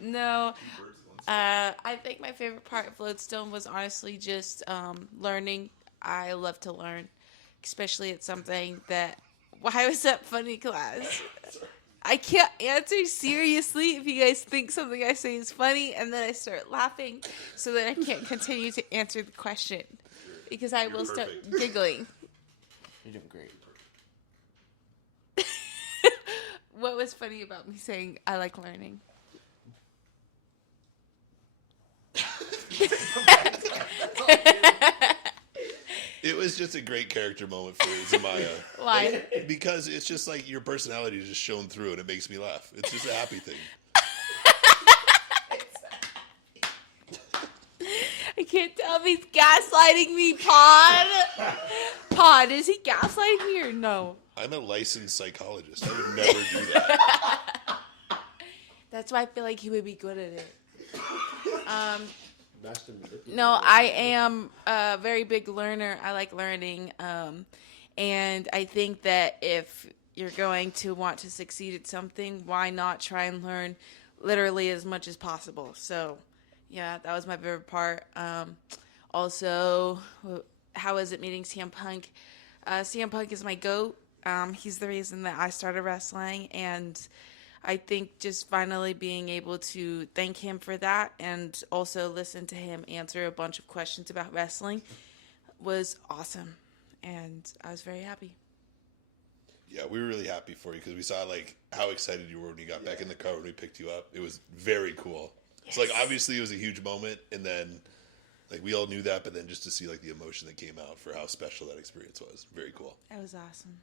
No. I think my favorite part of Lodestone was honestly just learning. I love to learn, especially at something that. Why was that funny, class? I can't answer seriously if you guys think something I say is funny, and then I start laughing, so that I can't continue to answer the question because I will start perfect. giggling. You're doing great. What was funny about me saying I like learning? It was just a great character moment for Zamaya. Why? Because it's just like your personality is just shown through and it makes me laugh. It's just a happy thing. I can't tell if he's gaslighting me, Pod. Pod, is he gaslighting me or no? I'm a licensed psychologist. I would never do that. That's why I feel like he would be good at it. No, I am a very big learner. I like learning. And I think that if you're going to want to succeed at something, why not try and learn literally as much as possible? So, yeah, that was my favorite part. Also, how was it meeting CM Punk? CM Punk is my GOAT. He's the reason that I started wrestling, and I think just finally being able to thank him for that and also listen to him answer a bunch of questions about wrestling was awesome, and I was very happy. Yeah, we were really happy for you because we saw like how excited you were when you got back in the car when we picked you up. It was very cool. Yes. So like obviously it was a huge moment, and then like we all knew that, but then just to see like the emotion that came out for how special that experience was, very cool. That was awesome.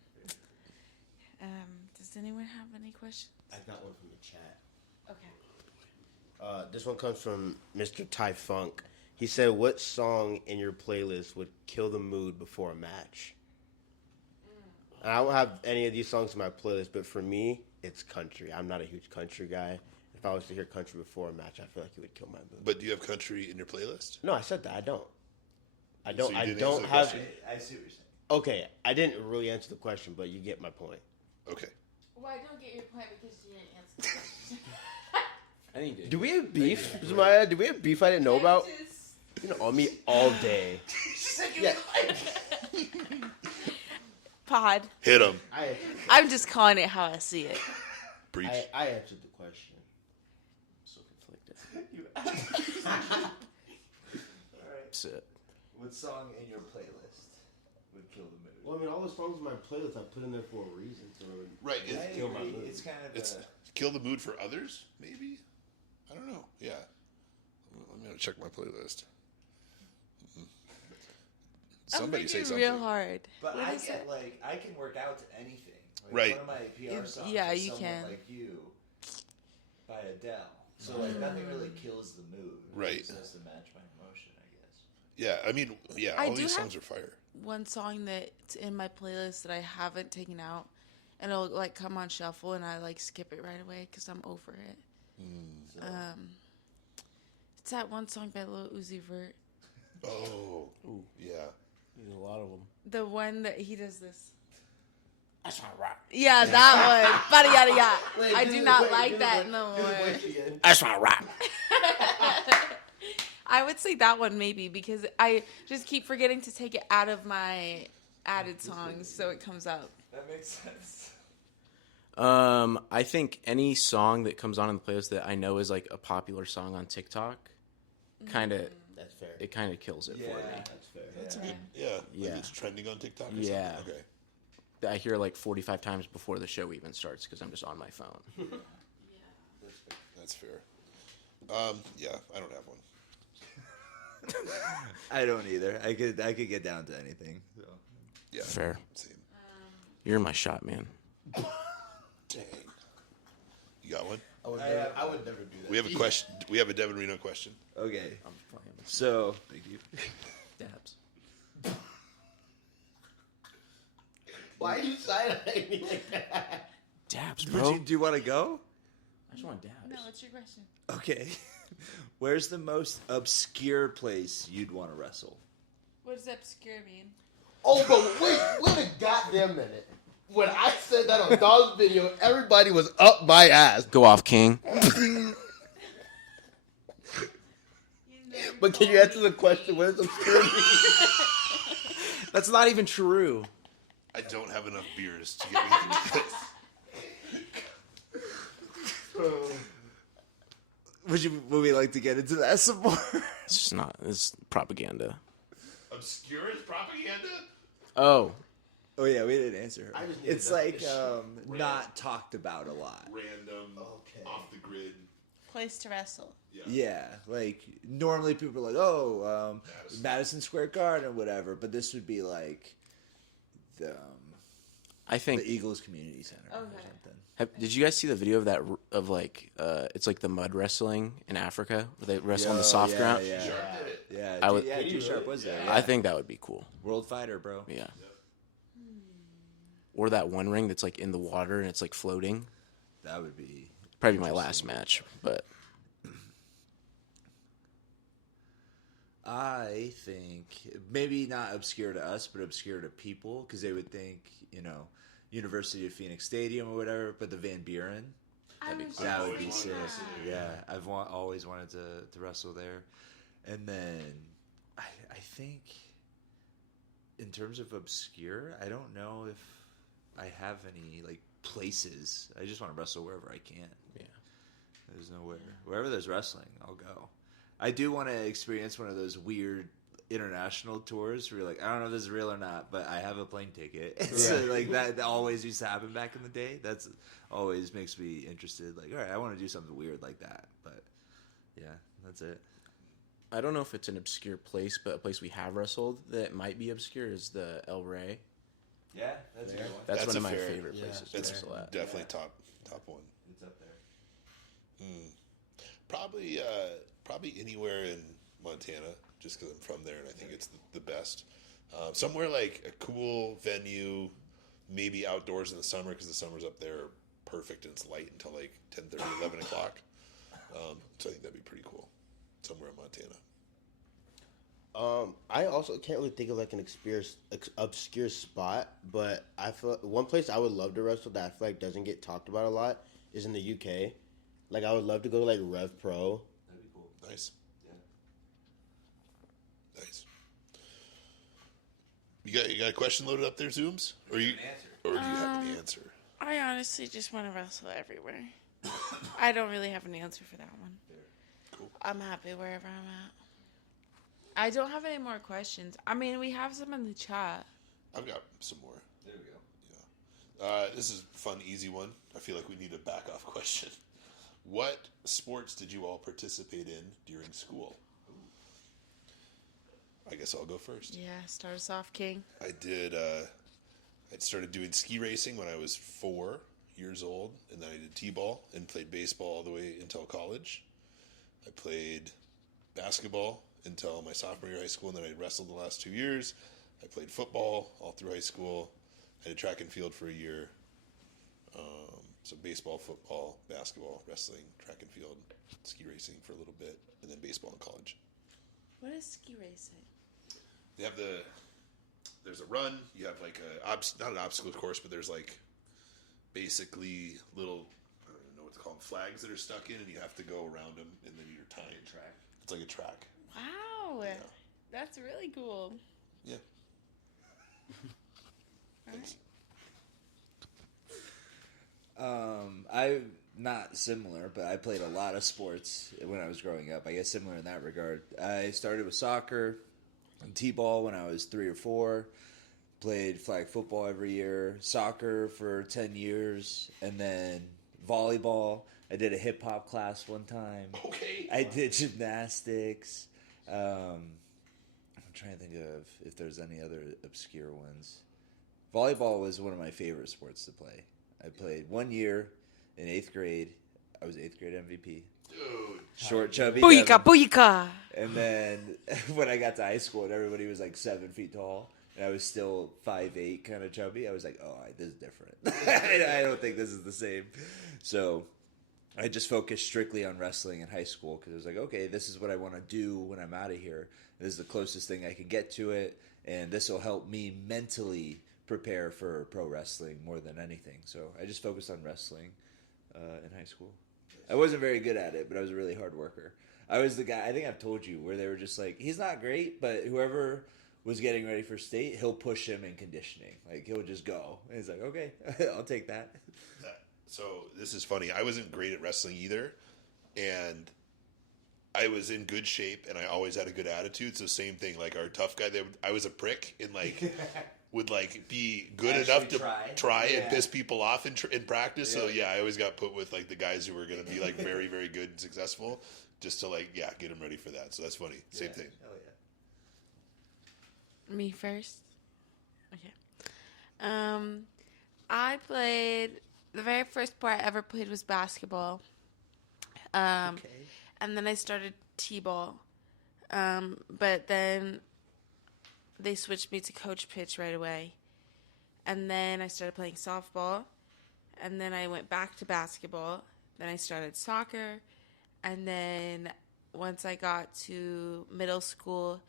Does anyone have any questions? I got one from the chat. Okay. This one comes from Mr. Ty Funk. He said, what song in your playlist would kill the mood before a match? And I don't have any of these songs in my playlist, but for me, it's country. I'm not a huge country guy. If I was to hear country before a match, I feel like it would kill my mood. But do you have country in your playlist? No, I said that. I don't. I So don't. you I didn't don't answer the have. question? I see what you're saying. Okay, I didn't really answer the question, but you get my point. Okay. Well, I don't get your point because you didn't answer the question. I think you did. Do we have beef, Zamaya? Do we have beef I didn't know about? You know, on me all day. Yeah. Pod. Hit him. I'm just calling it how I see it. Preach. I answered the question. I'm so conflicted. Sit. What song in your playlist would kill the mood? Well, I mean, all the songs in my playlist I put in there for a reason. So Right. I agree. It's kind of It's kill the mood for others, maybe? I don't know. Yeah. Let me check my playlist. Somebody say something. Real hard. But What I is get it? like I can work out to anything. Like, Right. One of my PR songs yeah, is you Someone can. Like You by Adele. So like nothing really kills the mood. Right. It just has to match my emotion, I guess. Yeah, I mean, yeah, I all do these have- songs are fire. One song that's in my playlist that I haven't taken out, and it'll like come on shuffle, and I like skip it right away because I'm over it. It's that one song by Lil Uzi Vert. Oh, yeah. There's a lot of them. The one that he does this. That's not right. Yeah, that one. Bada yada yada. Wait, I do do the- not wait, like do the that voice- no do the more. voice again. That's not right. I would say that one maybe because I just keep forgetting to take it out of my added songs so it comes up. That makes sense. I think any song that comes on in the playlist that I know is like a popular song on TikTok, kind of That's fair. it kind of kills it for me. That's fair. That's good. Yeah. Yeah. Like it's trending on TikTok or Yeah. something? Okay. I hear like 45 times before the show even starts because I'm just on my phone. That's fair. Yeah, I don't have one. I don't either. I could get down to anything. So. Yeah. Fair. Same. You're in my shot, man. Dang. You got one? I would never do that. We have a question. We have a Devin Reno question. Okay. I'm playing with So thank you. dabs. Why are you side-eyeing me like that? Dabs, Do bro. you want to go? I just want dabs. No, what's your question? Okay. Where's the most obscure place you'd want to wrestle? What does obscure mean? Oh, but wait a goddamn minute. When I said that on Dog's video, everybody was up my ass. Go off, King. But can you answer the question? What is obscure mean? That's not even true. I don't have enough beers to get me through this. Would we like to get into that some more? It's just not. It's propaganda. Obscure is propaganda? Oh, Oh yeah, we didn't answer her. I just need a It's like definition. not talked about a lot. Random, Okay. off the grid. Place to wrestle. Yeah, like normally people are like, oh, Madison Square Garden, whatever. But this would be like the I think. Eagles Community Center or Okay. something. Did you guys see the video of that? Of like, it's like the mud wrestling in Africa where they wrestle on the soft ground. Yeah, Sharp did it. yeah. I would- Yeah, Did he G Sharp really? was there. Yeah. Yeah. I think that would be cool. World Fighter, bro. Yeah. Or that one ring that's like in the water and it's like floating. That would be. Probably my last match, but I think maybe not obscure to us, but obscure to people because they would think, University of Phoenix Stadium or whatever. But the Van Buren, that would be sick. Yeah, I've always wanted to wrestle there. And then I think in terms of obscure, I don't know if I have any like places. I just want to wrestle wherever I can. yeah. There's nowhere. Wherever there's wrestling, I'll go. I do want to experience one of those weird international tours where you're like, I don't know if this is real or not, but I have a plane ticket. So, like that always used to happen back in the day. That's always makes me interested. Like, all right, I want to do something weird like that. But yeah, that's it. I don't know if it's an obscure place, but a place we have wrestled that might be obscure is the El Rey. Yeah, that's a good one. That's That's one of a my fair- favorite yeah. places to That's wrestle at. definitely top one. It's up there. Probably anywhere in Montana, just because I'm from there and I think it's the best. Somewhere like a cool venue, maybe outdoors in the summer because the summers up there are perfect and it's light until like 10:30, 11 o'clock. So I think that'd be pretty cool. Somewhere in Montana. I also can't really think of like an obscure spot, but I feel one place I would love to wrestle that I feel like doesn't get talked about a lot is in the UK. Like, I would love to go to, like, Rev Pro. That'd be cool. Nice. Yeah. Nice. You got a question loaded up there, Zooms? Or do you have an answer? I honestly just want to wrestle everywhere. I don't really have an answer for that one. Cool. I'm happy wherever I'm at. I don't have any more questions. I mean, we have some in the chat. I've got some more. There we go. This is a fun, easy one. I feel like we need a back-off question. What sports did you all participate in during school? I guess I'll go first. Yeah, start us off, King. I did. I started doing ski racing when I was 4 years old, and then I did t-ball and played baseball all the way until college. I played basketball until my sophomore year of high school, and then I wrestled the last 2 years. I played football all through high school. I did track and field for a year. So baseball, football, basketball, wrestling, track and field, ski racing for a little bit, and then baseball in college. What is ski racing? They have there's a run. You have like not an obstacle course, but there's like basically little, I don't even know what to call them, flags that are stuck in, and you have to go around them, and then you're tying. Track. It's like a track. Wow. Yeah. That's really cool. Yeah. All right. I'm not similar, but I played a lot of sports when I was growing up. I guess similar in that regard. I started with soccer and t-ball when I was 3 or 4. Played flag football every year, soccer for 10 years, and then volleyball. I did a hip-hop class one time. Okay. I did gymnastics. I'm trying to think of if there's any other obscure ones. Volleyball was one of my favorite sports to play. I played 1 year in 8th grade. I was 8th grade MVP. Dude. Short, chubby. Booyaka, Devin. booyaka. And then when I got to high school and everybody was like 7 feet tall, and I was still 5'8", kind of chubby, I was like, oh, this is different. I don't think this is the same. So I just focused strictly on wrestling in high school because I was like, okay, this is what I want to do when I'm out of here. This is the closest thing I can get to it, and this will help me mentally prepare for pro wrestling more than anything. So I just focused on wrestling in high school. I wasn't very good at it, but I was a really hard worker. I was the guy, I think I've told you, where they were just like, he's not great, but whoever was getting ready for state, he'll push him in conditioning. Like, he'll just go. And he's like, okay, I'll take that. So this is funny. I wasn't great at wrestling either, and I was in good shape, and I always had a good attitude. So same thing, like our tough guy. I was a prick, and like would like be good Actually enough to try and Yeah. piss people off in practice. So Yeah. yeah, I always got put with like the guys who were going to be like very very good and successful, just to like get them ready for that. So that's funny. Same Yeah. thing. Hell yeah. Me first? Okay. I played, the very first sport I ever played was basketball. Okay. And then I started t-ball. But then they switched me to coach pitch right away. And then I started playing softball. And then I went back to basketball. Then I started soccer. And then once I got to middle school,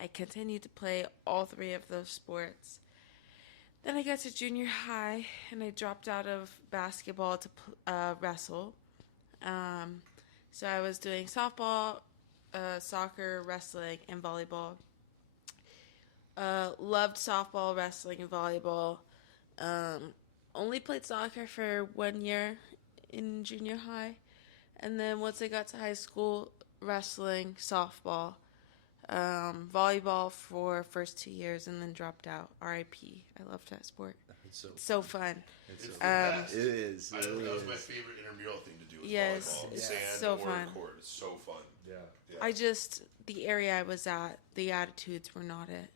I continued to play all 3 of those sports. Then I got to junior high, and I dropped out of basketball to wrestle. So I was doing softball, soccer, wrestling, and volleyball. Loved softball, wrestling, and volleyball. Only played soccer for 1 year in junior high. And then once I got to high school, wrestling, softball, volleyball for first 2 years, and then dropped out. R.I.P. I loved that sport. It's So fun. It's the It best. is. That It really was my is. favorite intramural thing to do. Was Yes, volleyball, it's sand so or fun. court. It's so fun. Yeah. Yeah. The area I was at, the attitudes were not it.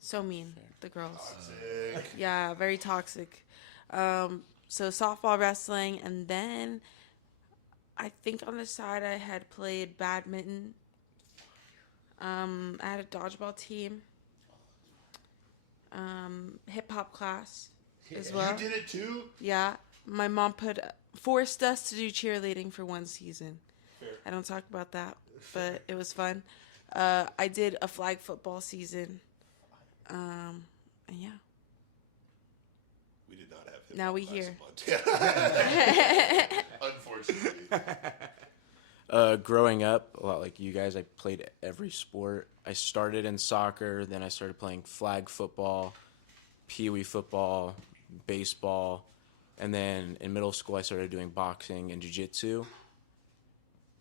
So mean, the girls. Toxic. Yeah, very toxic. So softball, wrestling, and then I think on the side I had played badminton. I had a dodgeball team. Hip hop class as well. You did it too? Yeah, my mom forced us to do cheerleading for 1 season. Fair. I don't talk about that, but it was fun. I did a flag football season. And yeah. We did not have hip-hop Now we class hear. in Montana. Unfortunately. Growing up, a lot like you guys, I played every sport. I started in soccer, then I started playing flag football, pee-wee football, baseball, and then in middle school I started doing boxing and jiu-jitsu.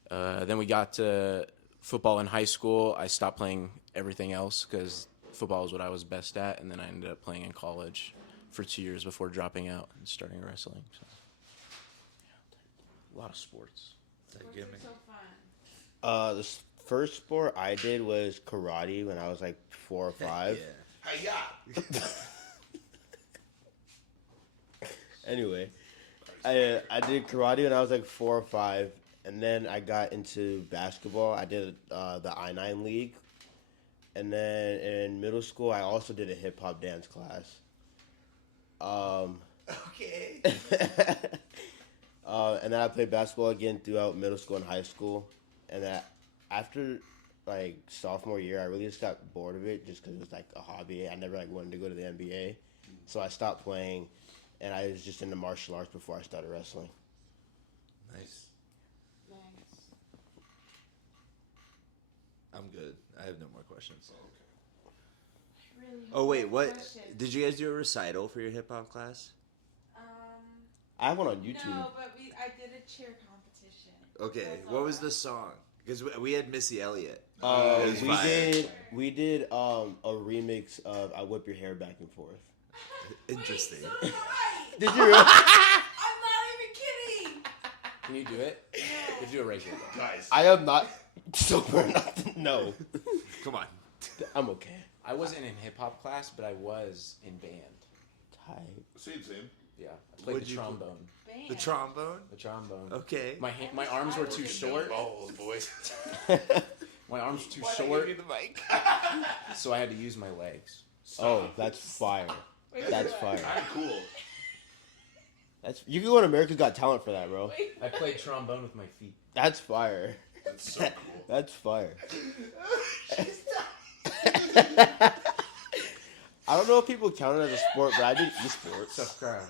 Then we got to football in high school. I stopped playing everything else because football was what I was best at, and then I ended up playing in college for 2 years before dropping out and starting wrestling. So, a lot of sports. Sports are so fun. The first sport I did was karate when I was like 4 or 5. Hi-ya! Anyway, I did karate when I was like 4 or 5, and then I got into basketball. I did the I-9 League, and then in middle school I also did a hip hop dance class. Okay. And then I played basketball again throughout middle school and high school, and after like sophomore year, I really just got bored of it just because it was like a hobby. I never like wanted to go to the NBA, so I stopped playing. And I was just into martial arts before I started wrestling. Nice. Nice. I'm good. I have no more questions. Really Oh wait, hard what question. did you guys do a recital for your hip hop class? I have one on YouTube. No, but I did a cheer competition. Okay, That's what all. was the song? Because we had Missy Elliott. It was We fire. did a remix of "I Whip Your Hair Back and Forth." Interesting. Wait, so right. Did you really? I'm not even kidding. Can you do it? You have to do it right here. Though. Guys. I am not sober enough to know. Come on. I'm okay. I wasn't in hip hop class, but I was in band. Tight. Same. Yeah, I played What'd the you play? trombone. The trombone. The trombone. Okay. My arms were too short. Balls, boys. My arms were too Why'd I short, give you the mic? so I had to use my legs. Oh, that's fire. That's fire. I'm cool. You can go on America's Got Talent for that, bro. I played trombone with my feet. That's fire. That's so cool. That's fire. I don't know if people count it as a sport, but I did esports. Tough crowd.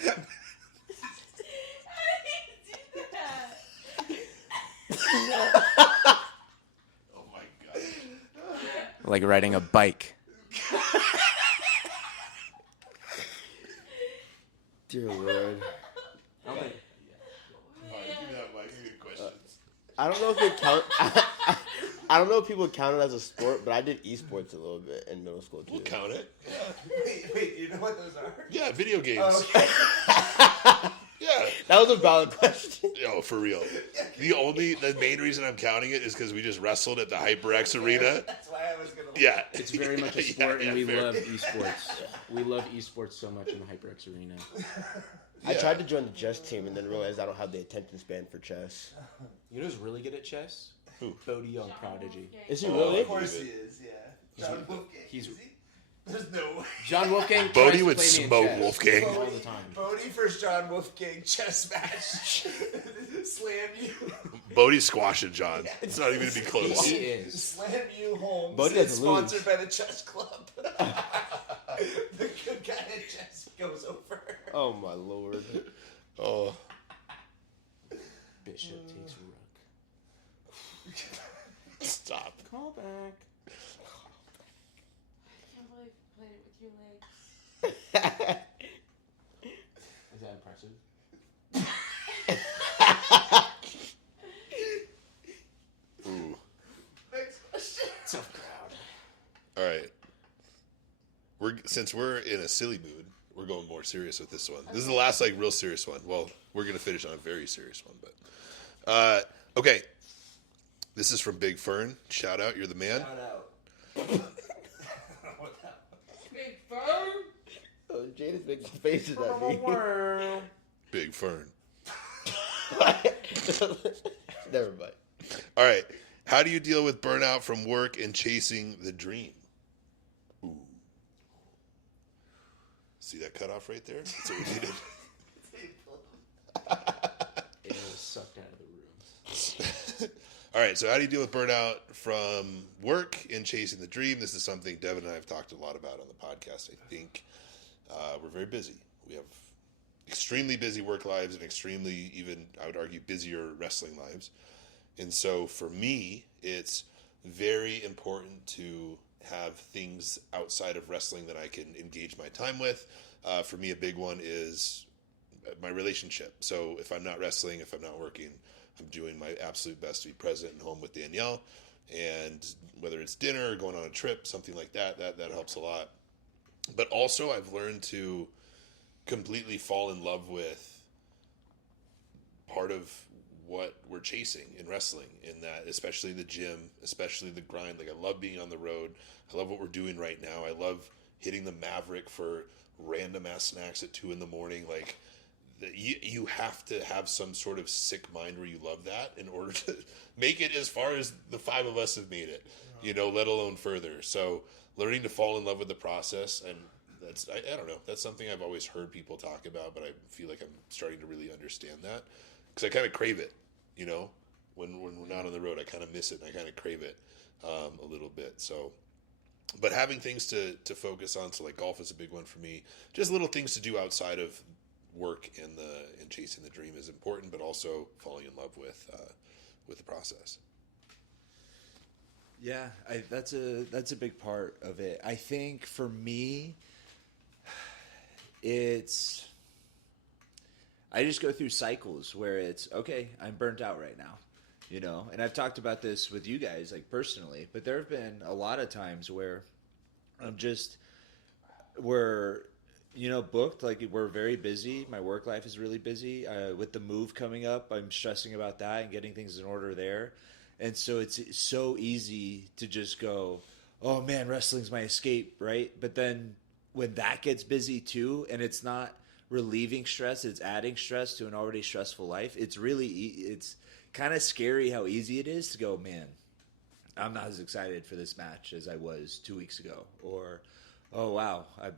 I didn't do that. Oh my god. Like riding a bike. Dear Lord. Alright, give me that mic. Give me the questions. I don't know if it count. I don't know if people count it as a sport, but I did esports a little bit in middle school too. We'll count it. Wait, do you know what those are? Yeah, video games. Okay. Yeah. That was a valid question. Yo, for real. The main reason I'm counting it is because we just wrestled at the HyperX Arena. That's why I was gonna. Yeah. It's very much a sport, Yeah, and we fair. love esports. We love esports so much in the HyperX Arena. I tried to join the chess team and then realized I don't have the attention span for chess. You know who's really good at chess? Who? Bodie on Prodigy. Is he Oh, really? Of course he is. Yeah. John Wolfgang. he's- Is he? There's no way. John Wolfgang. Bodie tries to would play me in smoke chess Wolfgang. all the time. Bodie versus John Wolfgang chess match. Slam you. Bodie's squashing John. It's not even going to be close. He is. Slam you, Holmes. Bodie It's doesn't lose. sponsored by the chess club. The good guy at chess goes over. Oh my lord. Oh. Bishop takes rook. Stop. Call back. I can't believe you played it with your legs. Is that impressive? Ooh. Next question. Tough crowd. All right. Since we're in a silly mood, we're going more serious with this one. This is the last real serious one. Well, we're gonna finish on a very serious one, but okay. This is from Big Fern. Shout out, you're the man. Shout out. Big Bird. Oh, Jada's making faces at me. Big Fern. Never mind. All right. How do you deal with burnout from work and chasing the dream? Ooh. See that cutoff right there? That's what we needed. It was sucked out of the room. All right. So how do you deal with burnout from work and chasing the dream? This is something Devin and I have talked a lot about on the podcast. I think we're very busy. we have extremely busy work lives and extremely, even I would argue, busier wrestling lives. And so for me, it's very important to have things outside of wrestling that I can engage my time with. For me, a big one is my relationship. So if I'm not wrestling, if I'm not working, I'm doing my absolute best to be present and home with Danielle. And whether it's dinner or going on a trip, something like that helps a lot. But also I've learned to completely fall in love with part of what we're chasing in wrestling, in that, especially the gym, especially the grind. Like, I love being on the road. I love what we're doing right now. I love hitting the Maverick for random ass snacks at 2 a.m. Like, you have to have some sort of sick mind where you love that in order to make it as far as the 5 of us have made it, let alone further. So learning to fall in love with the process, and that's, I don't know, that's something I've always heard people talk about, but I feel like I'm starting to really understand that, because I kind of crave it, when we're not on the road. I kind of miss it, and I kind of crave it a little bit. So, but having things to focus on, so like golf is a big one for me. Just little things to do outside of work and chasing the dream is important, but also falling in love with the process. Yeah, that's a big part of it. I think for me, I just go through cycles where it's, okay, I'm burnt out right now, and I've talked about this with you guys, like, personally, but there have been a lot of times where we're booked, like, we're very busy. My work life is really busy. With the move coming up, I'm stressing about that and getting things in order there. And so it's so easy to just go, oh man, wrestling's my escape, right? But then when that gets busy too, and it's not relieving stress, it's adding stress to an already stressful life. It's kind of scary how easy it is to go, man, I'm not as excited for this match as I was 2 weeks ago. Or, oh wow, I'm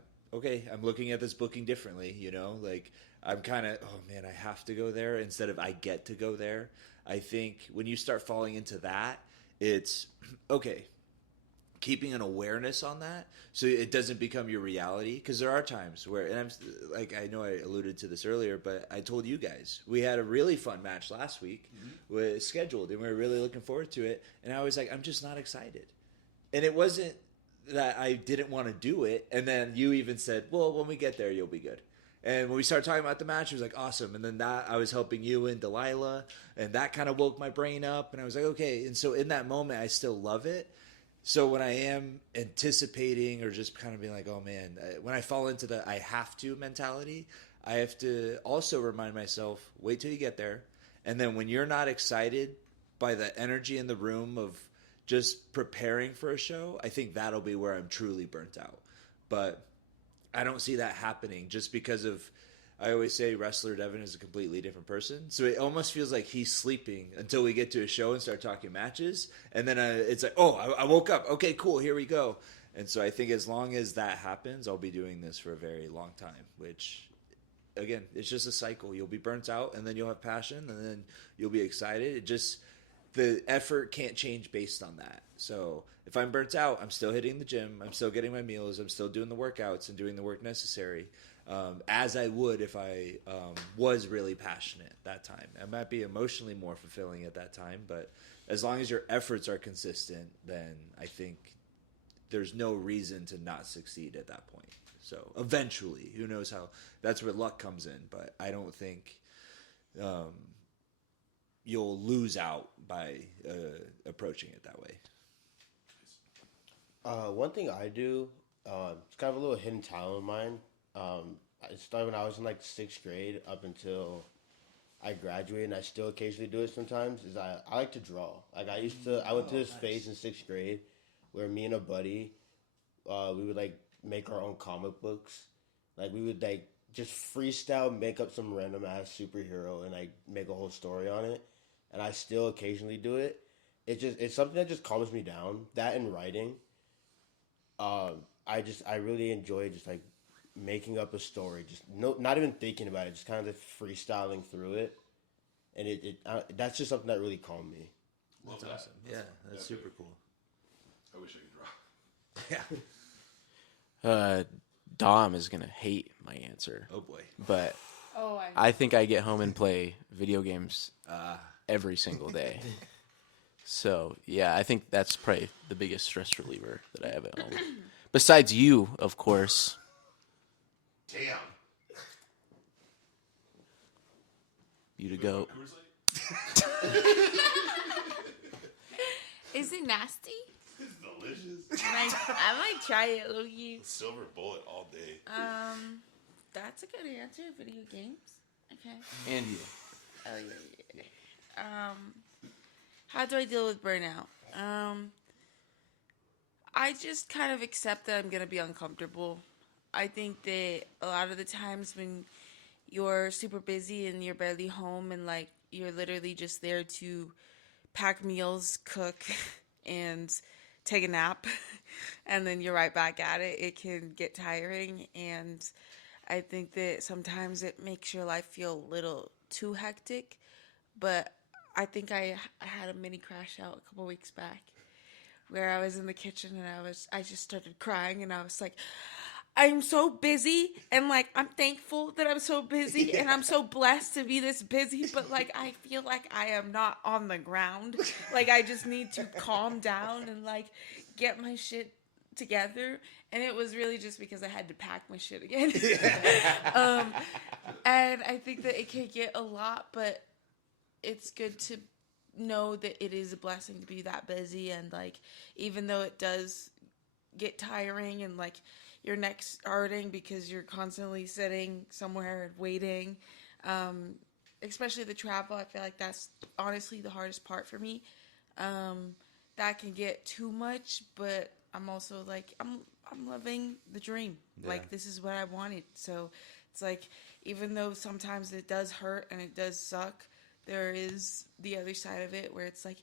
looking at this booking differently, like, I'm kind of, oh man, I have to go there instead of I get to go there. I think when you start falling into that, it's okay, keeping an awareness on that so it doesn't become your reality. Because there are times where, and I'm like, I know I alluded to this earlier, but I told you guys we had a really fun match last week, was scheduled, and we were really looking forward to it, and I was like, I'm just not excited. And it wasn't that I didn't want to do it, and then you even said, well, when we get there, you'll be good. And when we started talking about the match, it was like, awesome. And then that, I was helping you and Delilah, and that kind of woke my brain up, and I was like, okay. And so in that moment, I still love it. So when I am anticipating or just kind of being like, oh man, when I fall into the I have to mentality, I have to also remind myself, wait till you get there. And then when you're not excited by the energy in the room of just preparing for a show, I think that'll be where I'm truly burnt out. But I don't see that happening just because of, I always say Wrestler Devin is a completely different person. So it almost feels like he's sleeping until we get to a show and start talking matches. And then it's like, oh, I woke up. Okay, cool. Here we go. And so I think as long as that happens, I'll be doing this for a very long time, which, again, it's just a cycle. You'll be burnt out, and then you'll have passion, and then you'll be excited. The effort can't change based on that. So if I'm burnt out, I'm still hitting the gym. I'm still getting my meals. I'm still doing the workouts and doing the work necessary, as I would if I was really passionate at that time. It might be emotionally more fulfilling at that time, but as long as your efforts are consistent, then I think there's no reason to not succeed at that point. So eventually, who knows how, that's where luck comes in, but I don't think you'll lose out by approaching it that way. One thing I do, it's kind of a little hidden talent of mine. It started when I was in like 6th grade up until I graduated, and I still occasionally do it sometimes, is I like to draw. Like I went to this phase in 6th grade where me and a buddy, we would like make our own comic books. Like we would like just freestyle, make up some random ass superhero and like make a whole story on it. And I still occasionally do it. It's something that just calms me down. That and writing. I really enjoy just like making up a story, just not even thinking about it, just kind of just freestyling through it. And that's just something that really calmed me. That's awesome. Yeah, that's super cool. I wish I could draw. Yeah. Dom is gonna hate my answer, Oh boy. but Oh, I think I get home and play video games every single day. So yeah, I think that's probably the biggest stress reliever that I have at home. Besides you, of course. Damn. You to go. Is it nasty? It's delicious. I might try it, Loki. Silver bullet all day. That's a good answer. Video games. Okay. And you. Oh yeah. How do I deal with burnout? I just kind of accept that I'm gonna be uncomfortable. I think that a lot of the times when you're super busy and you're barely home and like you're literally just there to pack meals, cook, and take a nap, and then you're right back at it, it can get tiring. And I think that sometimes it makes your life feel a little too hectic. But I think I had a mini crash out a couple weeks back where I was in the kitchen and I just started crying and I was like, I'm so busy and like I'm thankful that I'm so busy and I'm so blessed to be this busy, but like I feel like I am not on the ground. Like I just need to calm down and like get my shit together. And it was really just because I had to pack my shit again. And I think that it could get a lot, but it's good to know that it is a blessing to be that busy. And like even though it does get tiring and like your neck's hurting because you're constantly sitting somewhere and waiting, especially the travel, I feel like that's honestly the hardest part for me. That can get too much, but I'm also like I'm living the dream. Yeah. Like this is what I wanted. So it's like even though sometimes it does hurt and it does suck, there is the other side of it where it's like,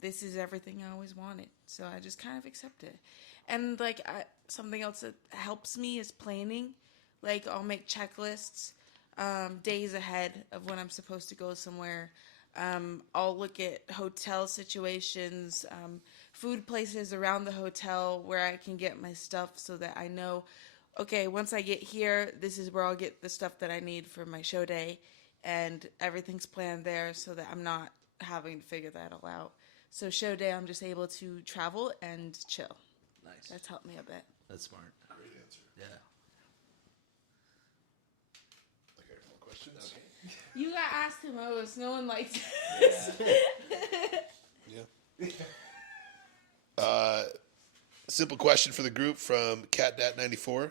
this is everything I always wanted. So I just kind of accept it. And like something else that helps me is planning. Like I'll make checklists days ahead of when I'm supposed to go somewhere. I'll look at hotel situations, food places around the hotel where I can get my stuff so that I know, okay, once I get here, this is where I'll get the stuff that I need for my show day. And everything's planned there so that I'm not having to figure that all out. So show day, I'm just able to travel and chill. Nice. That's helped me a bit. That's smart. Great answer. Yeah. Okay, more questions? Okay. You got asked the most. No one likes this. Yeah. Simple question for the group from CatDat94.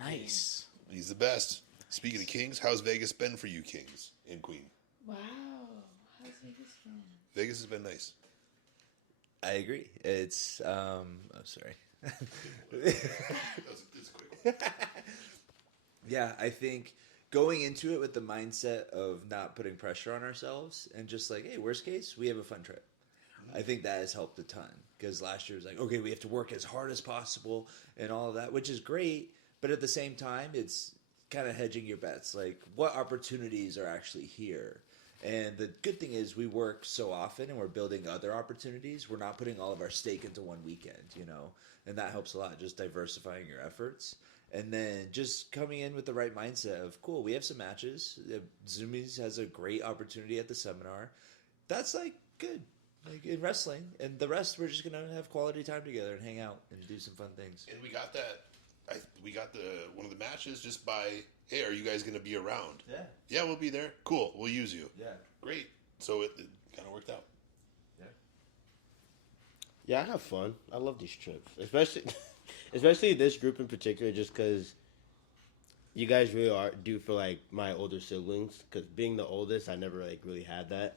Nice. He's the best. Speaking of Kings, how's Vegas been for you, Kings and Queen? Wow. How's Vegas been? Vegas has been nice. I agree. It's sorry. It's quick. Yeah, I think going into it with the mindset of not putting pressure on ourselves and just like, hey, worst case, we have a fun trip. I think that has helped a ton because last year was like, okay, we have to work as hard as possible and all of that, which is great. But at the same time, it's kind of hedging your bets. Like, what opportunities are actually here? And the good thing is we work so often and we're building other opportunities. We're not putting all of our stake into one weekend, you know, and that helps a lot, just diversifying your efforts. And then just coming in with the right mindset of, cool, we have some matches. Zoomies has a great opportunity at the seminar. That's like good, like in wrestling. And the rest, we're just going to have quality time together and hang out and do some fun things. And we got that. We got one of the matches just by, hey, are you guys going to be around? Yeah. Yeah, we'll be there. Cool. We'll use you. Yeah. Great. So it kind of worked out. Yeah, I have fun. I love these trips, especially this group in particular, just because you guys really do feel like my older siblings. Because being the oldest, I never like really had that.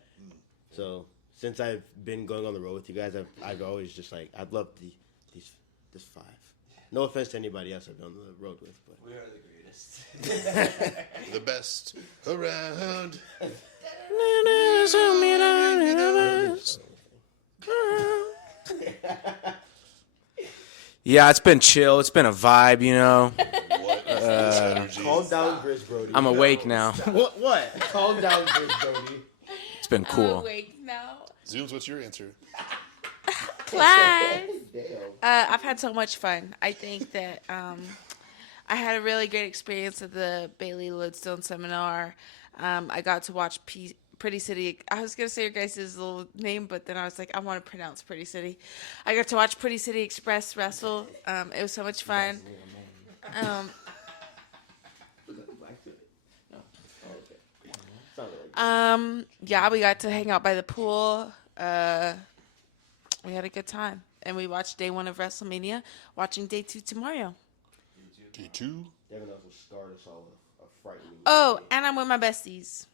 So since I've been going on the road with you guys, I've always just like I'd love this 5. No offense to anybody else I've been on the road with, but We are the greatest. The best around. Yeah, it's been chill. It's been a vibe, you know. What is this energy? calm down, Grizz Brody. I'm awake now. What? Calm down, Grizz Brody. It's been I'm cool. awake now. Zooms, what's your answer? Class. Damn. I've had so much fun. I think that I had a really great experience at the Bailey Lodestone seminar. I got to watch Pretty City. I was going to say your guys' little name, but then I was like, I want to pronounce Pretty City. I got to watch Pretty City Express wrestle. It was so much fun. Yeah, we got to hang out by the pool. We had a good time. And we watched day 1 of WrestleMania, watching day 2 tomorrow. Day 2? Devin also starred us all a frightening Oh, and I'm with my besties.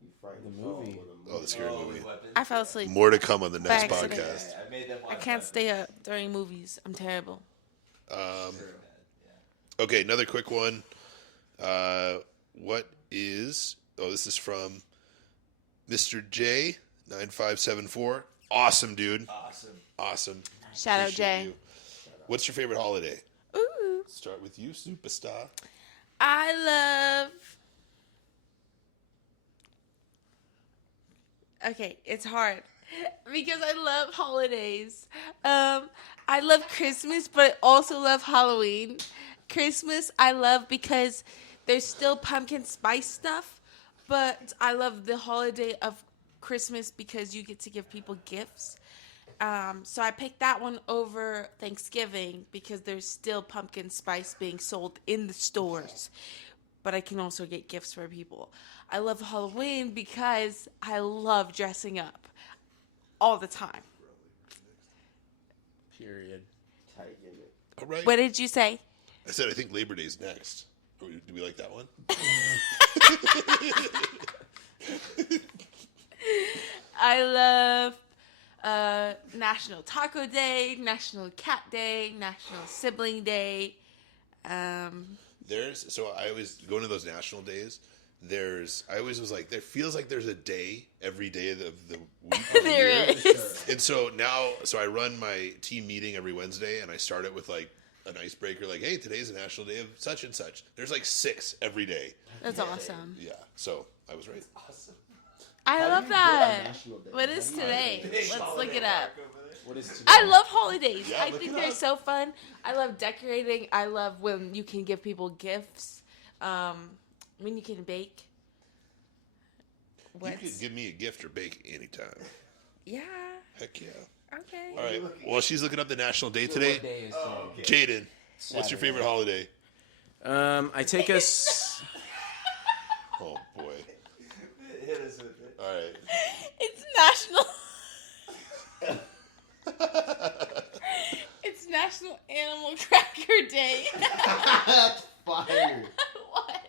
You frightened The us all movie. with a Oh, the scary movie. I fell asleep. More to come on the next By accident. podcast. I made them I can't stay up during movies. I'm terrible. Okay, another quick one. What is... Oh, this is from Mr. J9574. Awesome, dude. Awesome. Shout out, Appreciate Jay. you. What's your favorite holiday? Ooh. Start with you, superstar. I love... Okay, it's hard. Because I love holidays. I love Christmas, but I also love Halloween. Christmas, I love because there's still pumpkin spice stuff, but I love the holiday of Christmas because you get to give people gifts. So I picked that one over Thanksgiving because there's still pumpkin spice being sold in the stores, but I can also get gifts for people. I love Halloween because I love dressing up all the time. Period. tight gimmick. All right. What did you say? I said I think Labor Day's next. Do we like that one? I love National Taco Day, National Cat Day, National Sibling Day. I always going to those national days. I always was like, there feels like there's a day every day of the week. Of the There year. is. And so now, I run my team meeting every Wednesday, and I start it with like an icebreaker, like, "Hey, today's a national day of such and such." There's like 6 every day. That's awesome. Yeah, so I was right. I love do you that. do on National Day? What is today? Let's look it up. What is today? I love holidays. Yeah, I look think it they're up. so fun. I love decorating. I love when you can give people gifts. When you can bake. You could give me a gift or bake anytime. Yeah. Heck yeah. Okay. All right. Well, she's looking up the national day today. What day is today? Jaden, what's your favorite holiday? I take us. Oh boy. Hit us with it. All right. It's National. It's National Animal Cracker Day. That's fire. What?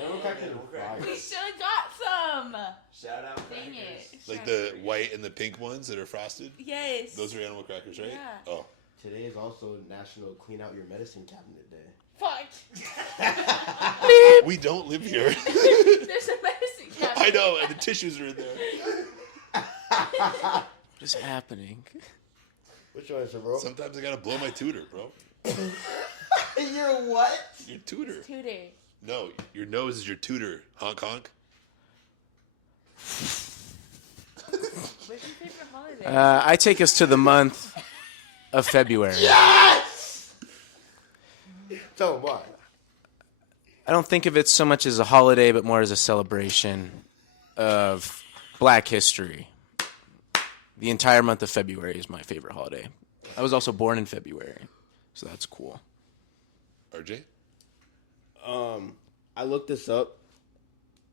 Animal crackers are fire. We should have got some. Shout out. Dang it. Like the white and the pink ones that are frosted? Yes. Those are animal crackers, right? Yeah. Oh. Today is also National Clean Out Your Medicine Cabinet Day. Fuck. We don't live here. There's a medicine cabinet. I know, and the tissues are in there. What is happening? Which one is it, bro? Sometimes I gotta blow my tutor, bro. You're what? Your tutor. Tutor. No, your nose is your tutor. Honk honk. What's your favorite holiday? I take us to the month of February. Yes! So what? I don't think of it so much as a holiday, but more as a celebration of Black history. The entire month of February is my favorite holiday. I was also born in February, so that's cool. RJ? I looked this up.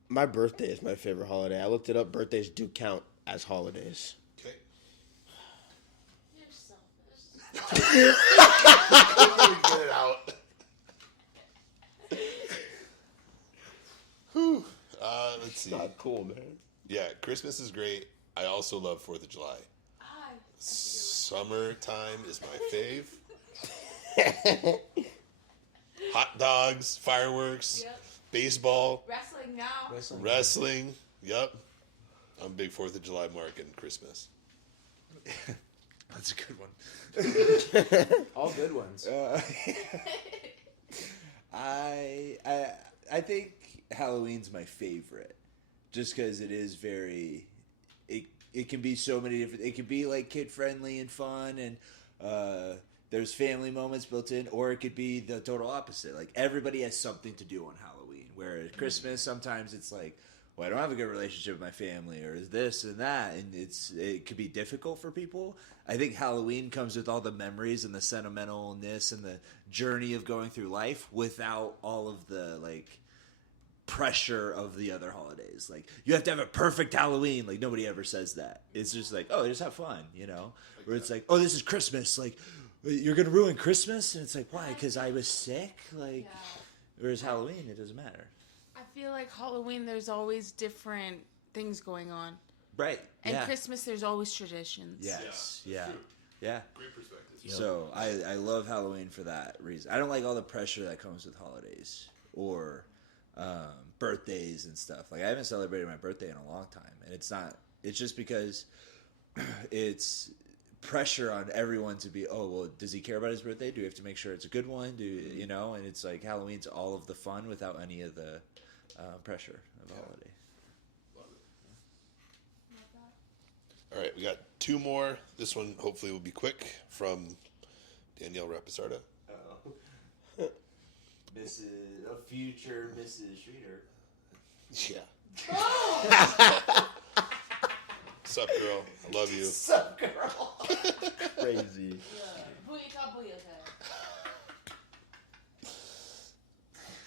My birthday is my favorite holiday. I looked it up. Birthdays do count as holidays. Okay. You're selfish. Get it out. Whew. Let's see. Not cool, man. Yeah, Christmas is great. I also love 4th of July. Summertime is my fave. Hot dogs, fireworks, Yep. baseball, Wrestling now. wrestling. Yep. I'm a big 4th of July mark and Christmas. That's a good one. All good ones. I think Halloween's my favorite, just because it is very. It can be so many different. It can be like kid friendly and fun, and there's family moments built in, or it could be the total opposite. Like everybody has something to do on Halloween. Where at Christmas, sometimes it's like, well, I don't have a good relationship with my family, or this and that, and it could be difficult for people. I think Halloween comes with all the memories and the sentimentalness and the journey of going through life without all of the like pressure of the other holidays. Like you have to have a perfect Halloween. Like nobody ever says that. It's just like, oh, just have fun, you know. Where it's like, oh, this is Christmas. Like you're gonna ruin Christmas, and it's like, why? Because I was sick. Like, whereas Halloween, it doesn't matter. I feel like Halloween, there's always different things going on. Right. And Christmas, there's always traditions. Yes. Yeah. Yeah. Great perspective. So I love Halloween for that reason. I don't like all the pressure that comes with holidays or birthdays and stuff. Like I haven't celebrated my birthday in a long time, and it's just because it's pressure on everyone to be, oh, well, does he care about his birthday? Do we have to make sure it's a good one? You know? And it's like Halloween's all of the fun without any of the pressure of the holiday. Love it. All right, we got 2 more. This one hopefully will be quick from Danielle Rapisarda. Mrs. A future Mrs. Streeter. Yeah. Sup, girl? I love you. Sup, girl? Crazy.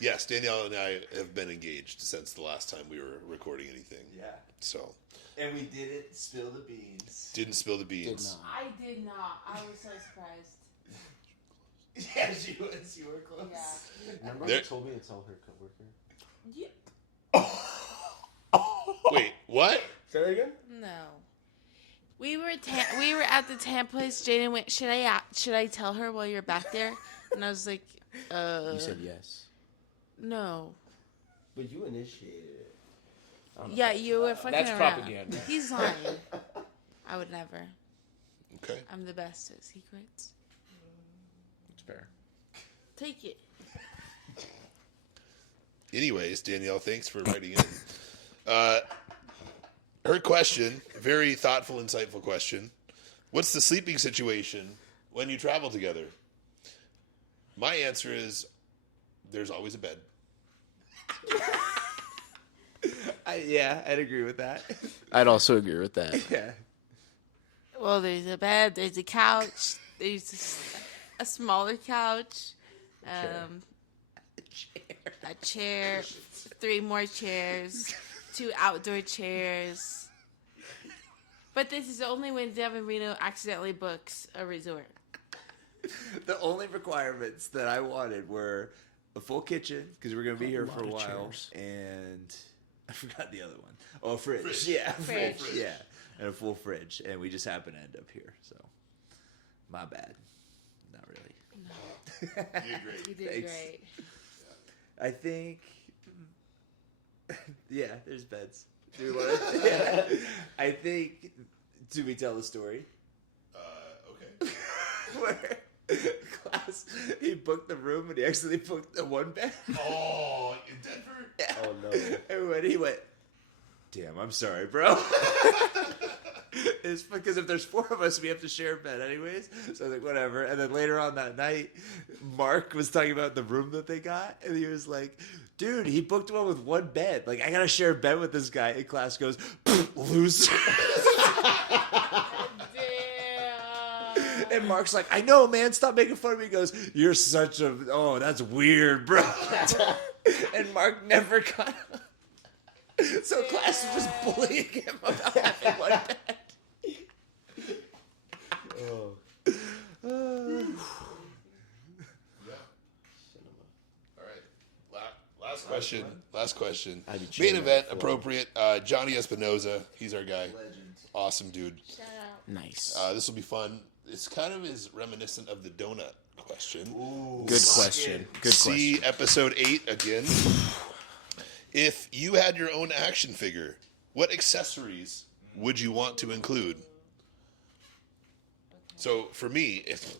Yes, Danielle and I have been engaged since the last time we were recording anything. Yeah. So. And we didn't spill the beans. Didn't spill the beans. I did not. I was so surprised. Yeah, she was. You were close. Yeah. Remember you told me to tell her coworker? Yeah. Wait, what? Say that again? No. We were at the tan place. Jaden went, should I tell her while you're back there? And I was like, You said yes. no. But you initiated it. Yeah, you were fucking That's around. propaganda. He's lying. I would never. Okay. I'm the best at secrets. It's fair. Take it. Anyways, Danielle, thanks for writing in. Her question, very thoughtful, insightful question. What's the sleeping situation when you travel together? My answer is there's always a bed. I'd agree with that. I'd also agree with that. Yeah. Well, there's a bed, there's a couch, there's a smaller couch, a chair, 3 more chairs, 2 outdoor chairs. But this is only when Devin Reno accidentally books a resort. The only requirements that I wanted were a full kitchen, because we're going to be here for a while, chairs. and I forgot the other one. Oh, a fridge. Yeah, Fridge. Yeah, and a full fridge, and we just happen to end up here, so my bad. Not really. You agree? You did Thanks. great. I think, yeah, there's beds. Do we want to? Yeah. I think. Do we tell the story? Okay. Where class, he booked the room and he actually booked the 1 bed. Oh, in Denver? Yeah. Oh, no. And when he went, damn, I'm sorry, bro. It's because if there's 4 of us, we have to share a bed anyways. So I was like, whatever. And then later on that night, Mark was talking about the room that they got. And he was like, dude, he booked one with 1 bed. Like, I got to share a bed with this guy. And class goes, loser. And Mark's like, I know, man. Stop making fun of me. He goes, you're such a, oh, that's weird, bro. And Mark never got up. So class was just bullying him about having 1 bed. Oh. All right. Last question. I'd be Main chilling event at the floor. appropriate. Johnny Espinoza. He's our guy. Awesome dude. Shout out. Nice. This will be fun. It's kind of is reminiscent of the donut question. Good question. Good See question. episode 8 again. If you had your own action figure, what accessories would you want to include? So for me, if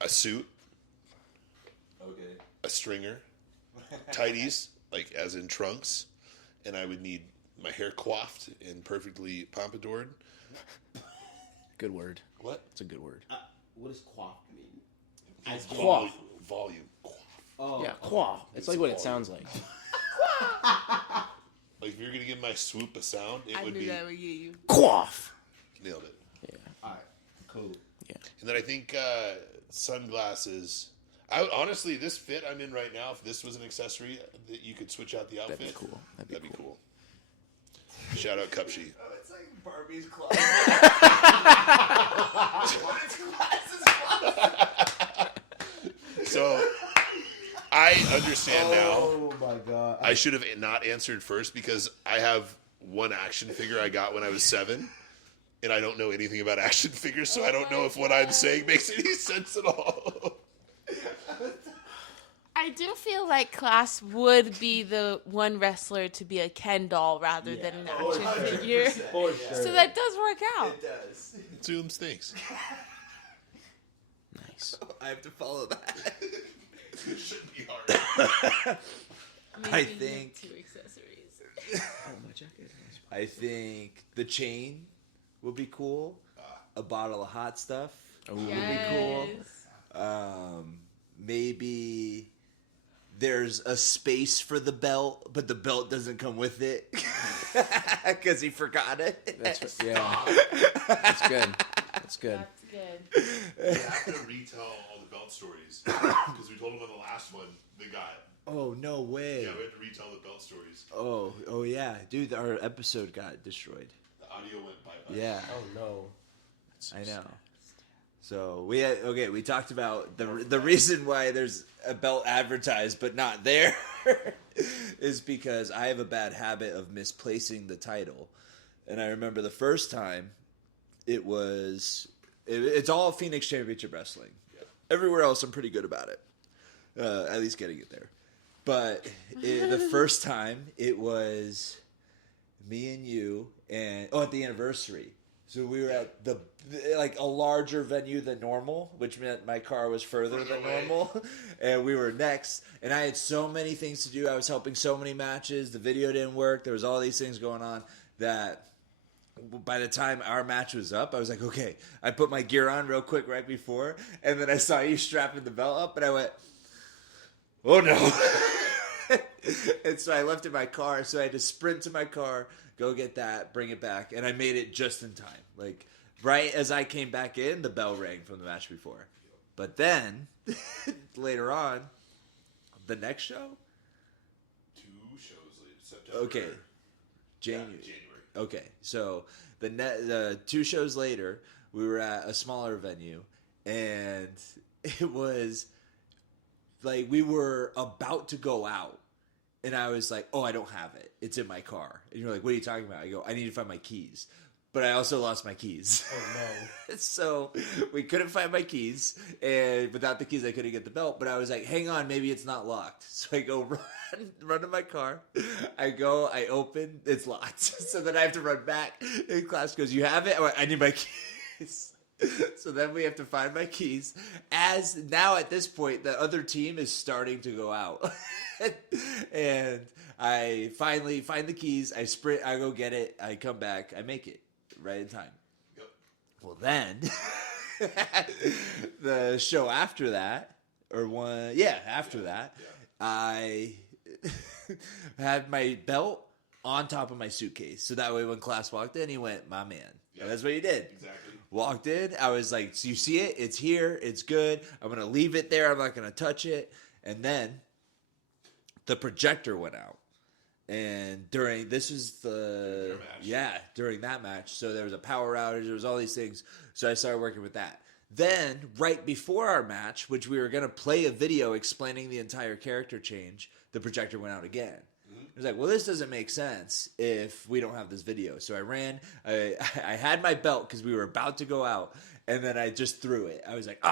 a suit, Okay. a stringer, tighties, like as in trunks, and I would need my hair coiffed and perfectly pompadoured. Good word. What? It's a good word. What does quaff mean? It's quaff. Volume. Quaff. Oh, Yeah, quaff. It's like what it sounds like. Like if you're gonna give my swoop a sound, it I would knew be that would get you. Quaff. nailed it. all right, cool. And then I think sunglasses. Honestly, this fit I'm in right now, if this was an accessory that you could switch out the outfit, That'd be cool. That'd be cool. Shout out Cupshy. Oh, it's like Barbie's closet. So I understand now. Oh my god. I should have not answered first because I have one action figure I got when I was 7, and I don't know anything about action figures, so I don't know if what I'm saying makes any sense at all. I do feel like Class would be the one wrestler to be a Ken doll rather than an action figure. For sure. So that does work out. It does. Zoom stinks. Nice. I have to follow that. It shouldn't be hard. Maybe I you have think- 2 accessories. Oh, my jacket. I think the chain would be cool. A bottle of hot stuff would be cool. Yes. Maybe there's a space for the belt, but the belt doesn't come with it because he forgot it. That's yeah. That's good. That's good. That's good. We have to retell all the belt stories because we told them on the last one they got. Oh, no way. Yeah, we have to retell the belt stories. Oh yeah, dude, our episode got destroyed. The audio went bye-bye. Yeah, Oh no. I know. So we talked about the reason why there's a belt advertised but not there is because I have a bad habit of misplacing the title, and I remember the first time it's all Phoenix Championship Wrestling. Yeah. Everywhere else I'm pretty good about it, at least getting it there. But the first time it was me and you and at the anniversary. So we were at a larger venue than normal, which meant my car was further than normal, and we were next. And I had so many things to do. I was helping so many matches. The video didn't work. There was all these things going on that by the time our match was up, I was like, okay. I put my gear on real quick right before, and then I saw you strapping the belt up, and I went, oh no. And so I left in my car, so I had to sprint to my car, go get that, bring it back, and I made it just in time. Like, right as I came back in, the bell rang from the match before. But then, later on, the next show? 2 shows later. September. Okay. January. Yeah, January. Okay, so the 2 shows later, we were at a smaller venue, and it was like we were about to go out, and I was like, oh, I don't have it. It's in my car. And you're like, what are you talking about? I go, I need to find my keys. But I also lost my keys. Oh no. So we couldn't find my keys, and without the keys, I couldn't get the belt. But I was like, hang on, maybe it's not locked. So I go run to my car. I open, it's locked. So then I have to run back. And class goes, you have it? I went, I need my keys. So then we have to find my keys. As now at this point, the other team is starting to go out. And I finally find the keys. I sprint. I go get it. I come back. I make it right in time. Yep. Well, then the show after that, after that, I had my belt on top of my suitcase. So that way when class walked in, he went, my man. Yeah. And that's what he did. Exactly. Walked in. I was like, so you see it? It's here. It's good. I'm going to leave it there. I'm not going to touch it. And then the projector went out. And during that match. So there was a power outage. There was all these things. So I started working with that. Then, right before our match, which we were going to play a video explaining the entire character change, the projector went out again. I was like, well, this doesn't make sense if we don't have this video. So I ran. I had my belt because we were about to go out, and then I just threw it. I was like,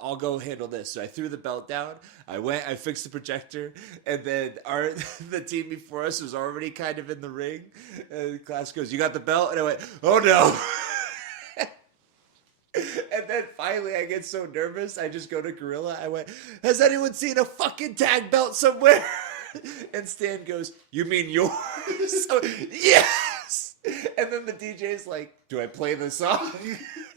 I'll go handle this. So I threw the belt down. I went. I fixed the projector, and then the team before us was already kind of in the ring. And the class goes, "You got the belt?" And I went, "Oh no." And then finally, I get so nervous, I just go to Gorilla. I went, "Has anyone seen a fucking tag belt somewhere?" And Stan goes, "You mean yours?" So, yes! And then the DJ's like, "Do I play the song?"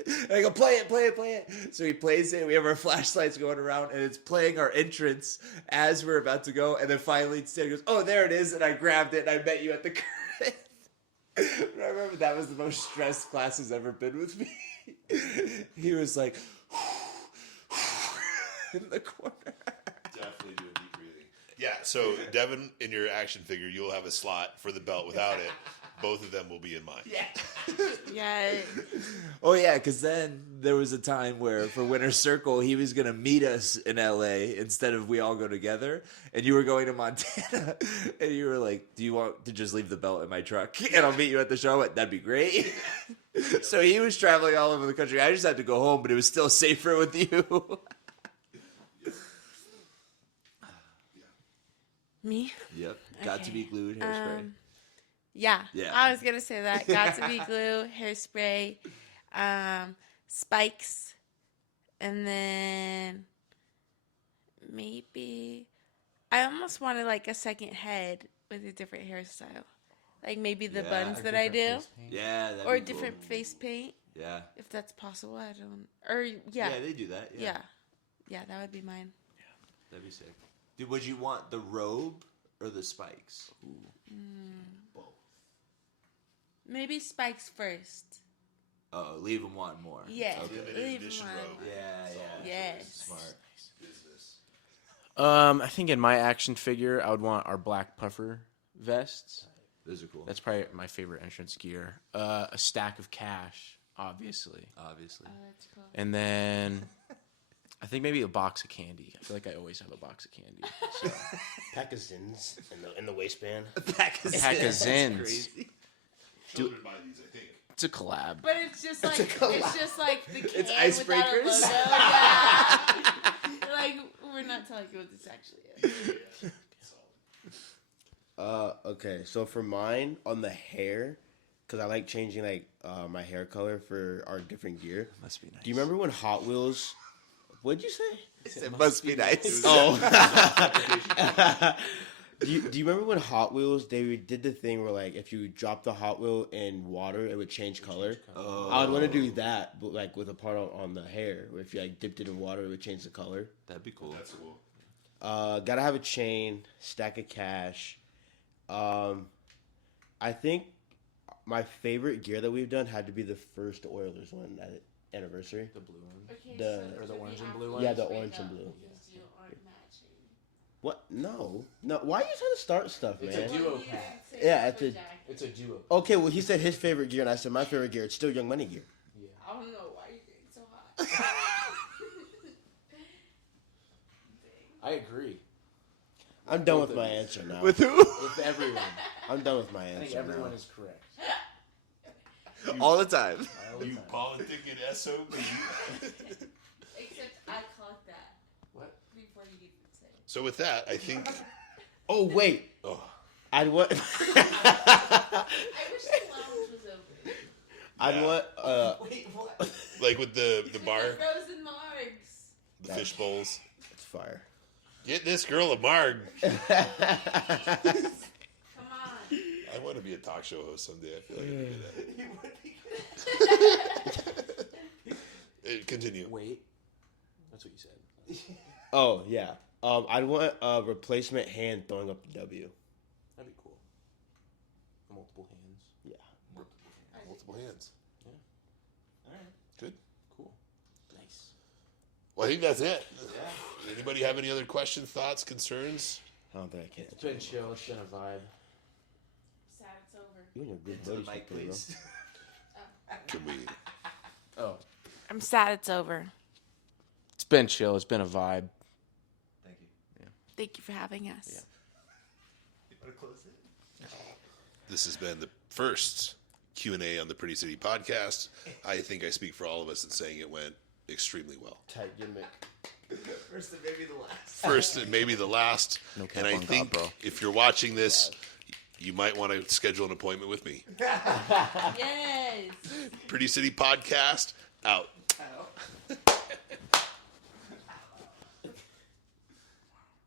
And I go, play it. So he plays it. We have our flashlights going around, and it's playing our entrance as we're about to go. And then finally, Stan goes, oh, there it is. And I grabbed it, and I met you at the curtain. I remember that was the most stressed class has ever been with me. He was like, in the corner. Definitely do a deep breathing. Yeah, so Devin, in your action figure, you'll have a slot for the belt. Without it, both of them will be in mine. Yeah. Oh, yeah, because then there was a time where for Winter Circle, he was going to meet us in L.A. instead of we all go together. And you were going to Montana. And you were like, do you want to just leave the belt in my truck? And I'll meet you at the show. I went, that'd be great. So he was traveling all over the country. I just had to go home, but it was still safer with you. Me? Yep. Got to be glued, hairspray. Yeah. Yeah. I was gonna say that. Got to be glue, hairspray, spikes, and then maybe I almost wanted like a second head with a different hairstyle, like maybe the Yeah, buns a that I do, Yeah. That'd or be a different face paint, Cool. Yeah. if that's possible. I don't. Or yeah. Yeah, they do that. Yeah. Yeah, that would be mine. That'd be sick. Dude, would you want the robe or the spikes? Both. Maybe spikes first. Oh, leave them wanting more. Yeah. Limited Leave edition one. robe. Yeah. Yes. Smart. Business. I think in my action figure, I would want our black puffer vests. Those are cool. That's probably my favorite entrance gear. A stack of cash, obviously. Obviously. Oh, that's cool. And then I think maybe a box of candy. I feel like I always have a box of candy. So. Pack of Zins in the waistband. Pack of Pack of Zins. Zins. Crazy. Children buy these, I think. It's a collab. But it's just like the can It's without a logo. icebreakers? Yeah. Like we're not telling you what this actually is. Okay, so for mine on the hair, because I like changing like my hair color for our different gear. Must be nice. Do you remember when Hot Wheels? What'd you say? It must be nice. Oh. Do you remember when Hot Wheels they did the thing where like if you drop the Hot Wheel in water it would change color? Oh. I would want to do that, but like with a part on the hair. Where if you like dipped it in water, it would change the color. That'd be cool. That's cool. Gotta have a chain, stack of cash. I think my favorite gear that we've done had to be the first Oilers one at anniversary. The blue one. Okay, or the orange and blue one? Yeah, the orange and blue. What? No. Why are you trying to start stuff, man? It's a duo pack. Yeah, it's a. It's a duo. Okay, well, he said his favorite gear, and I said my favorite gear. It's still Young Money gear. I don't know why you're getting so hot. I agree. I'm done with my answer now. With who? With everyone. I'm done with my I think answer everyone now. is correct. All the time. All the You time. politicking SOB. Except I caught that What? before you even said it. So with that, I think. Oh wait, Oh, I'd want. I wish the lounge was open. I'd want. Wait, what? like with the bar, The frozen margs. the fish bowls. It's fire. Get this girl a marg. Come on. I want to be a talk show host someday. I feel like I could do that. Continue. Wait. That's what you said. Oh yeah. I'd want a replacement hand throwing up the W. That'd be cool. Multiple hands. Yeah. Multiple hands. All right. Good. Cool. Nice. Well, I think that's it. Anybody have any other questions, thoughts, concerns? I don't think I can. It's been chill. It's been a vibe. Sad it's over. You and your big Into the buddies, mic, bro. please. Can we? Oh. I'm sad it's over. It's been chill. It's been a vibe. Thank you. Thank you for having us. Yeah. You want to close it? This has been the first Q&A on the Pretty City podcast. I think I speak for all of us in saying it went extremely well. Tight gimmick. First and maybe the last. First and maybe the last. No cap And I on God, think bro. if you're watching this, you might want to schedule an appointment with me. Yes. Pretty City podcast out. Ow.